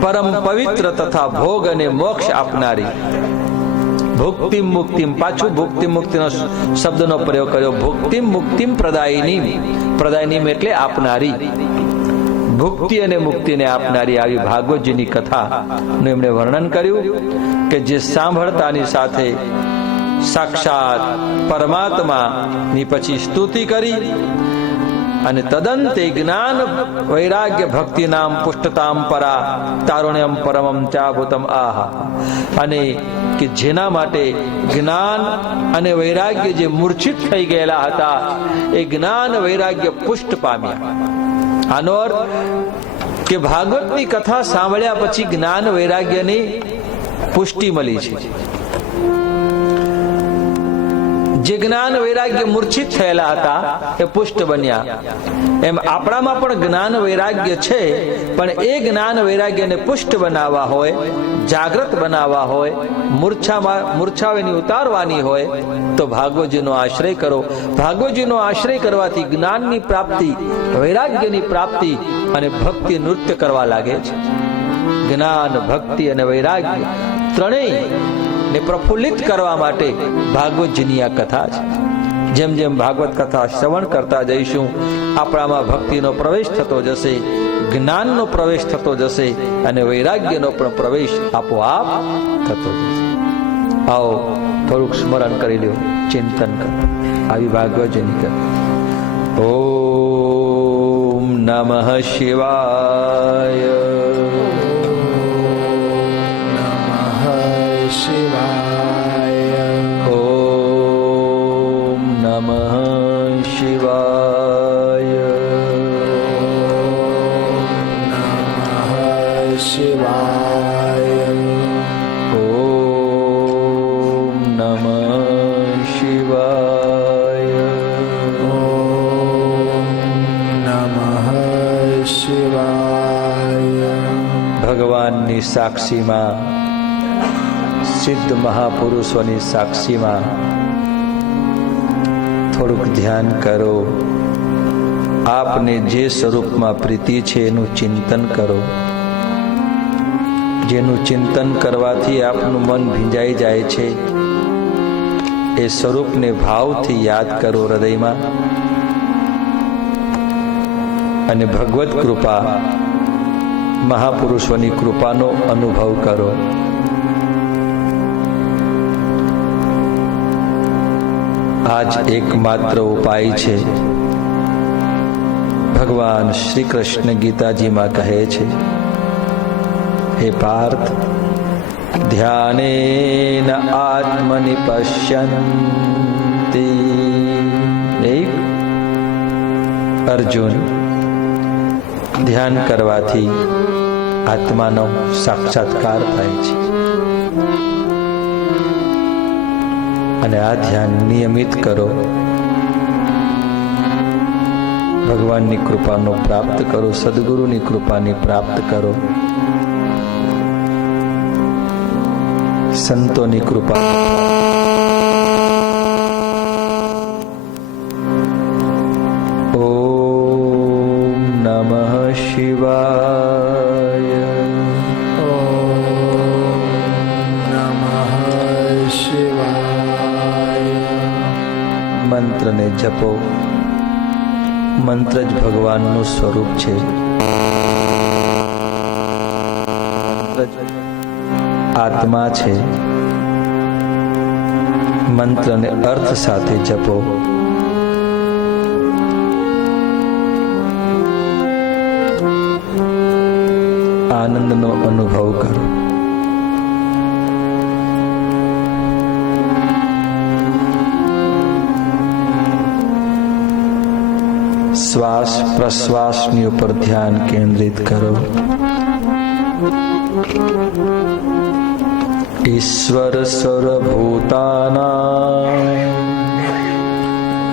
પરમ પવિત્ર તથા ભોગ અને મોક્ષ આપનારી, ભુક્તિ મુક્તિમ, પાછું ભુક્તિ મુક્તિનો શબ્દનો પ્રયોગ કર્યો. ભુક્તિ મુક્તિમ પ્રદાયિની, પ્રદાયિની એટલે આપનારી, ભુક્તિ અને મુક્તિને આપનારી આવી ભાગવતજીની કથાનું એમણે વર્ણન કર્યું કે જે સાંભળતાની સાથે સાક્ષાત પરમાત્માની પછી સ્તુતિ કરી અને તદંતે જ્ઞાન વૈરાગ્ય ભક્તિ નામ પુષ્ટતામ પરા તારુણ્યમ પરમમ ચાભૂતમ આહા, અને કે જેના માટે જ્ઞાન અને વૈરાગ્ય જે મૂર્છિત થઈ ગયેલા હતા એ જ્ઞાન વૈરાગ્ય પુષ્ટ પામ્યા. આનો અર્થ કે ભાગવતની કથા સાંભળ્યા પછી જ્ઞાન વૈરાગ્યની પુષ્ટિ મળી છે. જે જ્ઞાન વૈરાગ્ય મૂર્છિત થયેલા હતા એ પુષ્ટ બન્યા. એમ આપણામાં પણ જ્ઞાન વૈરાગ્ય છે, પણ એ જ્ઞાન વૈરાગ્યને પુષ્ટ બનાવવા હોય, જાગૃત બનાવવા હોય, મૂર્છાઓની ઉતારવાની હોય તો ભાગવતજીનો આશ્રય કરો. ભાગવતજીનો આશ્રય કરવાથી જ્ઞાનની પ્રાપ્તિ, વૈરાગ્યની પ્રાપ્તિ અને ભક્તિ નૃત્ય કરવા લાગે છે. જ્ઞાન, ભક્તિ અને વૈરાગ્ય ત્રણેય ને પ્રફુલ્લિત કરવા માટે ભાગવતજીની આ કથા છે. જેમ જેમ ભાગવત કથા શ્રવણ કરતા જઈશું, આપણામાં ભક્તિનો પ્રવેશ થતો જશે, જ્ઞાનનો પ્રવેશ થતો જશે અને વૈરાગ્યનો પણ પ્રવેશ આપોઆપ થતો જશે. આવો થોડુંક સ્મરણ કરી લ્યો, ચિંતન કરો આવી ભાગવતજીની કથા. ઓમ નમઃ શિવાય. શિવાય. ઓમ નમઃ શિવાય. નમઃ શિવાય. ઓમ નમઃ શિવાય. ઓમ નમઃ શિવાય. ભગવાનની સાક્ષીમાં, સિદ્ધ મહાપુરુષોની સાક્ષીમાં થોડુંક ધ્યાન કરો. આપને જે સ્વરૂપમાં પ્રીતિ છે એનું ચિંતન કરો. જેનું ચિંતન કરવાથી આપનું મન ભીંજાઈ જાય છે એ સ્વરૂપને ભાવથી યાદ કરો હૃદયમાં, અને ભગવત કૃપા, મહાપુરુષોની કૃપાનો અનુભવ કરો. આ જ એકમાત્ર ઉપાય છે. ભગવાન શ્રી કૃષ્ણ ગીતાજીમાં કહે છે, હે પાર્થ, ધ્યાનેન આત્મનિ પશ્યન્તિ. અર્જુન, ધ્યાન કરવાથી આત્માનો સાક્ષાત્કાર થાય છે અને આ ધ્યાન નિયમિત કરો. ભગવાનની કૃપાનો પ્રાપ્ત કરો, સદગુરુની કૃપાની પ્રાપ્ત કરો, સંતોની કૃપા. ઓમ નમઃ શિવાય. ઓમ નમઃ શિવાય. મંત્રને જપો. મંત્ર જ ભગવાનનું સ્વરૂપ છે. મંત્ર જ આત્મા છે. મંત્રને અર્થ સાથે જપો. આનંદનો અનુભવ કરો. શ્વાસ પ્રશ્વાસની ઉપર ધ્યાન કેન્દ્રિત કરો. ઈશ્વર સર્વભૂતાનાં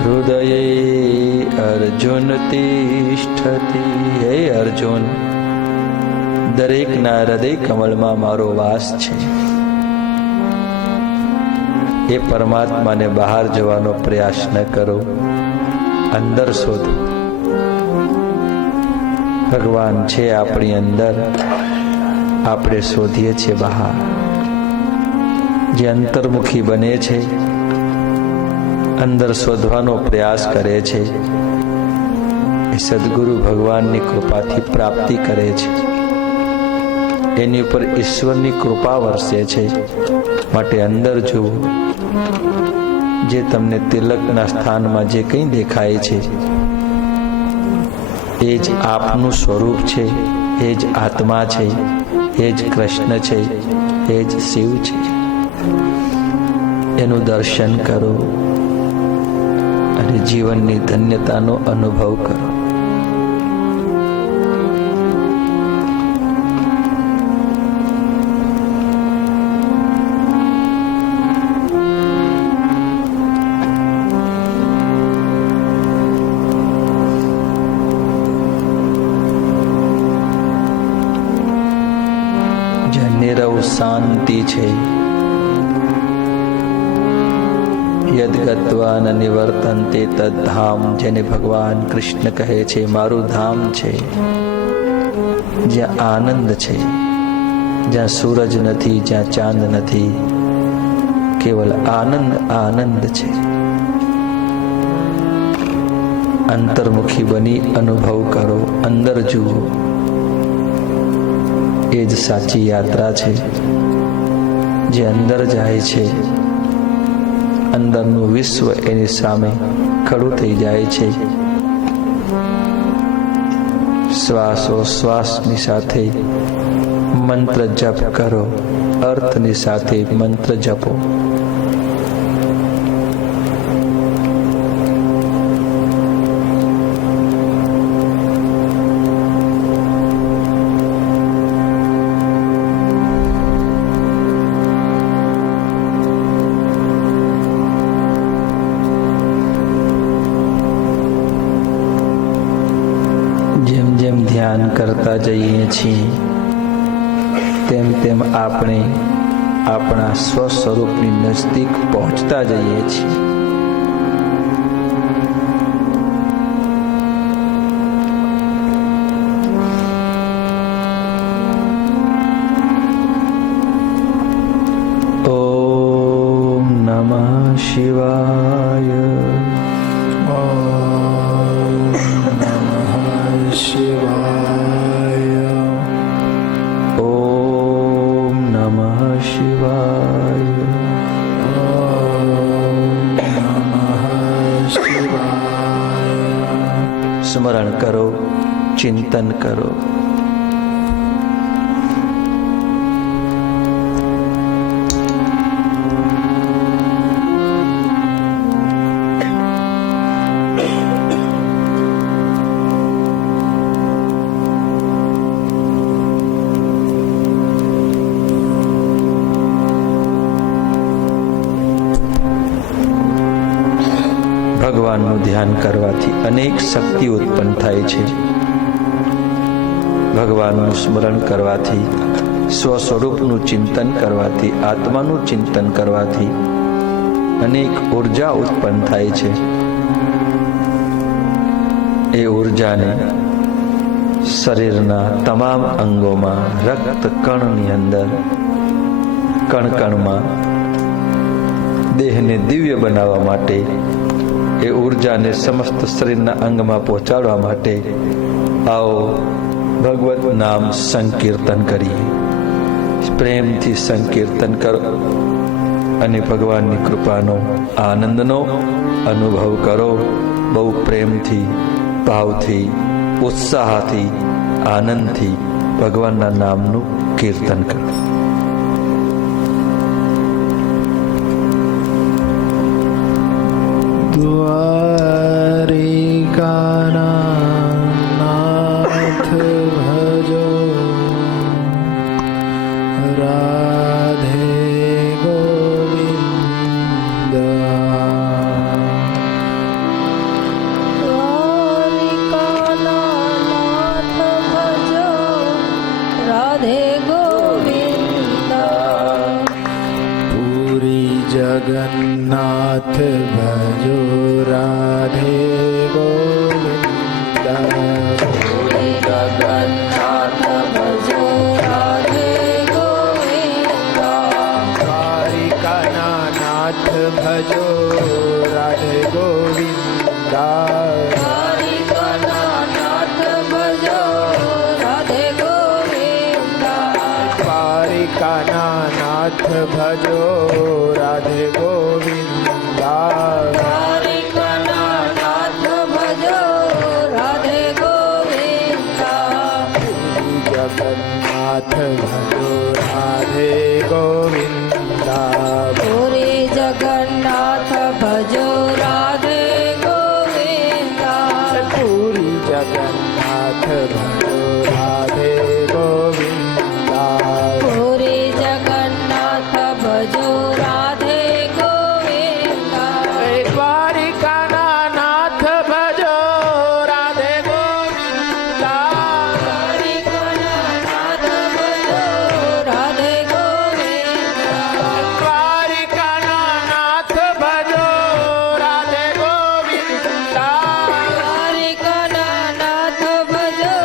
હૃદયે અર્જુન તિષ્ઠતિ. હે અર્જુન, દરેકના હૃદય કમળમાં મારો વાસ છે. એ પરમાત્માને બહાર જવાનો પ્રયાસ ન કરો, અંદર શોધો. ભગવાન છે આપણી અંદર, આપણે શોધીએ છીએ બહાર. જે અંતર્મુખી બને છે, અંદર શોધવાનો પ્રયાસ કરે છે, એ સદગુરુ ભગવાનની કૃપાથી પ્રાપ્તિ કરે છે. એની ઉપર ઈશ્વરની કૃપા વરસે છે. માટે અંદર જુઓ. જે તમને તિલકના સ્થાનમાં જે કંઈ દેખાય છે, એ જ આપનું સ્વરૂપ છે, એ જ આત્મા છે, એ જ કૃષ્ણ છે, એ જ શિવ છે. એનું દર્શન કરો અને જીવનની ધન્યતાનો અનુભવ કરો. નિરવ શાંતિ છે. યદ્ગત્વા ન નિવર્તન્તે તદ્ધામ. જેને ભગવાન કૃષ્ણ કહે છે મારું ધામ છે, જ્યાં આનંદ છે, જ્યાં સૂરજ નથી, જ્યાં ચાંદ નથી, કેવલ આનંદ આનંદ છે. અંતર્મુખી બની અનુભવ કરો, અંદર જુઓ. એ જ સાચી યાત્રા છે. જે અંદર જાય છે, અંદરનું વિશ્વ એની સામે ખડું થઈ જાય છે. શ્વાસોશ્વાસની સાથે મંત્ર જપ કરો, અર્થની સાથે મંત્ર જપો. ધ્યાન કરતા જઈએ છીએ તેમ તેમ આપણે આપણા સ્વસ્વરૂપની નજદીક પહોંચતા જઈએ છીએ. ઓમ નમઃ શિવાય. નમઃ સ્મરણ કરો, ચિંતન કરો. ભગવાનનું ધ્યાન કરવાથી અનેક શક્તિ ઉત્પન્ન થાય છે. ભગવાનનું સ્મરણ કરવાથી, સ્વ સ્વરૂપનું ચિંતન કરવાથી, આત્માનું ચિંતન કરવાથી અનેક ઉર્જા ઉત્પન્ન થાય છે. એ ઉર્જાને શરીરના તમામ અંગોમાં, રક્ત કણની અંદર, કણકણમાં દેહને દિવ્ય બનાવવા માટે, એ ઉર્જાને સમસ્ત શરીરના અંગમાં પહોંચાડવા માટે આવો ભગવત નામ સંકીર્તન કરીએ. પ્રેમથી સંકીર્તન કરો અને ભગવાનની કૃપાનો, આનંદનો અનુભવ કરો. બહુ પ્રેમથી, ભાવથી, ઉત્સાહથી, આનંદથી ભગવાનના નામનું કીર્તન કરો. દ્વારિકાનાથ ભજો રાધે ગોવિંદ. દ્વારિકાનાથ ભજો રાધે ગોવિંદ. પુરી જગન્નાથ ભજો રાધે ગોવિંદ. પુરી જગન્નાથ ભજો રાધે ગોવિંદ. દ્વારિકાનાથ ભજો રાધે ગોવિંદ. દ્વારિકાનાથ ભજો રાધે ગોવિંદ. દ્વારિકાનાથ ભજો રાધે ગોવિંદ. દ્વારિકાનાથ ભજો રાધે ગોવિંદ. જગન્નાથ ભજો રાધે ગોવિંદ. પુરી જગન્નાથ ભજો રાધે ગોવિંદ. પુરી જગન્નાથ ભજો રાધે ગોવિંદ. પુરી જગન્નાથ ભજો રાધે ગોવિંદ. દ્વારિકાનાથ ભજો રાધે ગોવિંદ. દ્વારિકાનાથ ભજો રાધે ગોવિંદ. દ્વારિકાનાથ ભજો રાધે ગોવિંદ. દ્વારિકાનાથ ભજો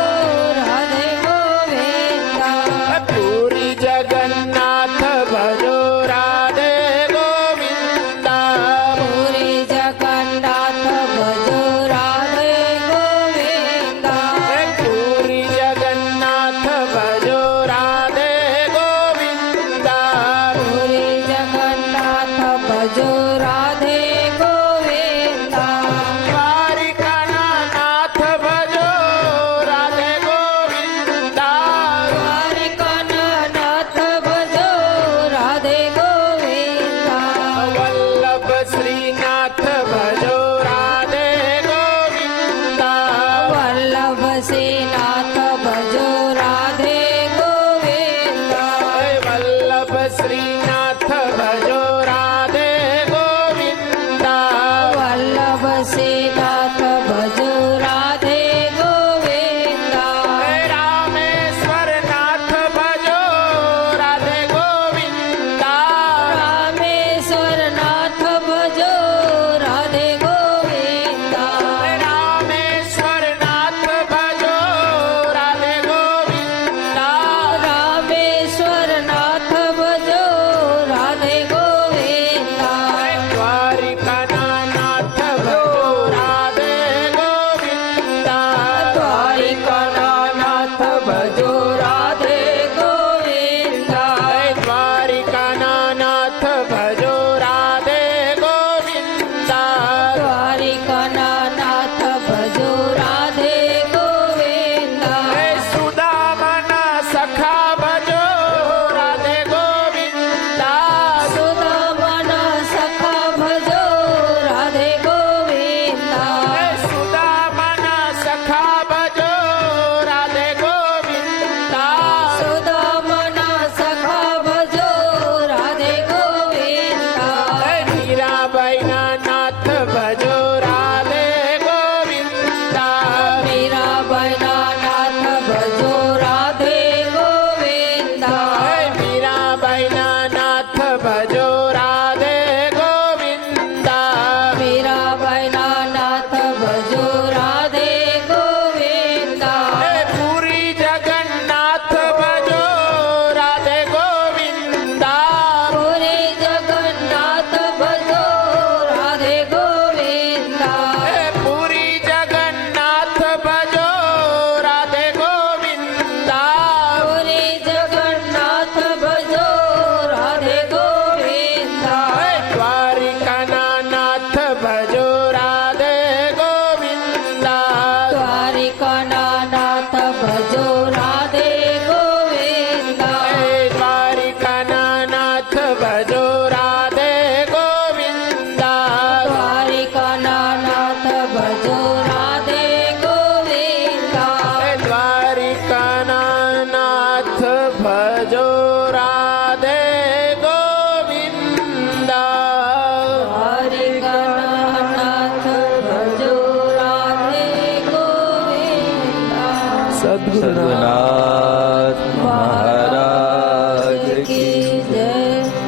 સદગુરુનાથ મહારાજ કી જય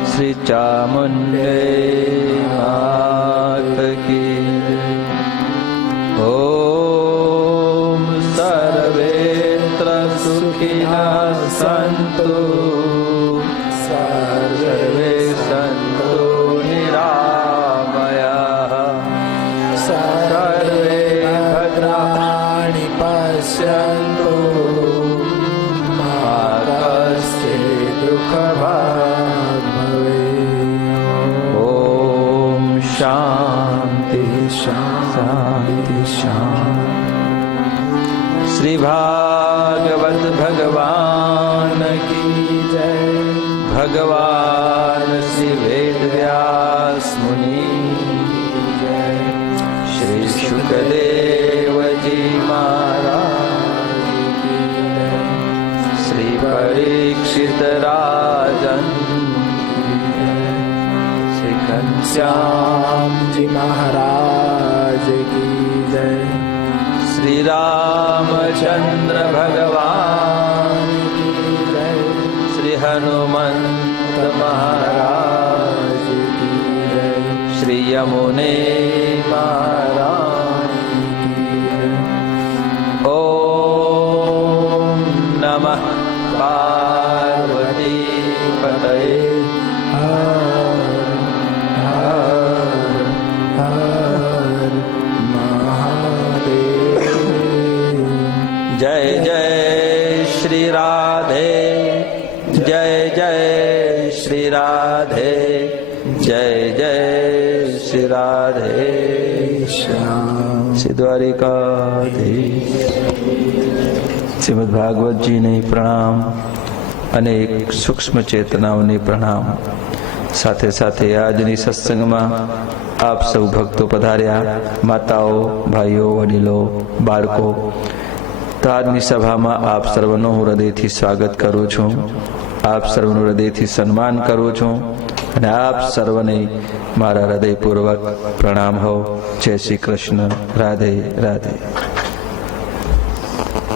શ્રી ચામુંડે માત કી ઓમ સર્વેત્ર સુખિનઃ સંતુ સર્વે સંતો નિરામયા સર્વે ભદ્રાણિ પશ્યન્તુ મા કશ્ચિદ દુઃખભાગ ભવેत्. ઓમ શાંતિ શાંતિ શાંતિ. શ્રી ભાગવત ભગવાન કી જય. ભગવાન શ્રી વેદવ્યાસ મુનિ જય. શ્રી શુકદેવજી મહારાજ કી જય. શ્રી પરીક્ષિત રાજન કી જય. શ્રી શ્યામજી મહારાજ કી જય. શ્રી રામચંદ્ર ભગવાન કી જય. શ્રી હનુમંત મહારાજ કી જય. શ્રી યમુને મહારાજ કી જય. ઓમ નમઃ પાર્વતી પતયે. જય જય શ્રી રાધે. જય જય શ્રી રાધે. જય જય શ્રી રાધે. શ્રી દ્વારિકાધીશ. શ્રીમદ ભાગવતજીને પ્રણામ અને સૂક્ષ્મ ચેતનાઓને પ્રણામ. સાથે સાથે આજની સત્સંગમાં આપ સૌ ભક્તો પધાર્યા, માતાઓ, ભાઈઓ, વડીલો, બાળકો. તો આજની સભામાં આપ સર્વનું હું હૃદયથી સ્વાગત કરું છું, આપ સર્વનું હૃદયથી સન્માન કરું છું અને આપ સર્વને મારા હૃદયપૂર્વક પ્રણામ હો. જય શ્રી કૃષ્ણ. રાધે રાધે.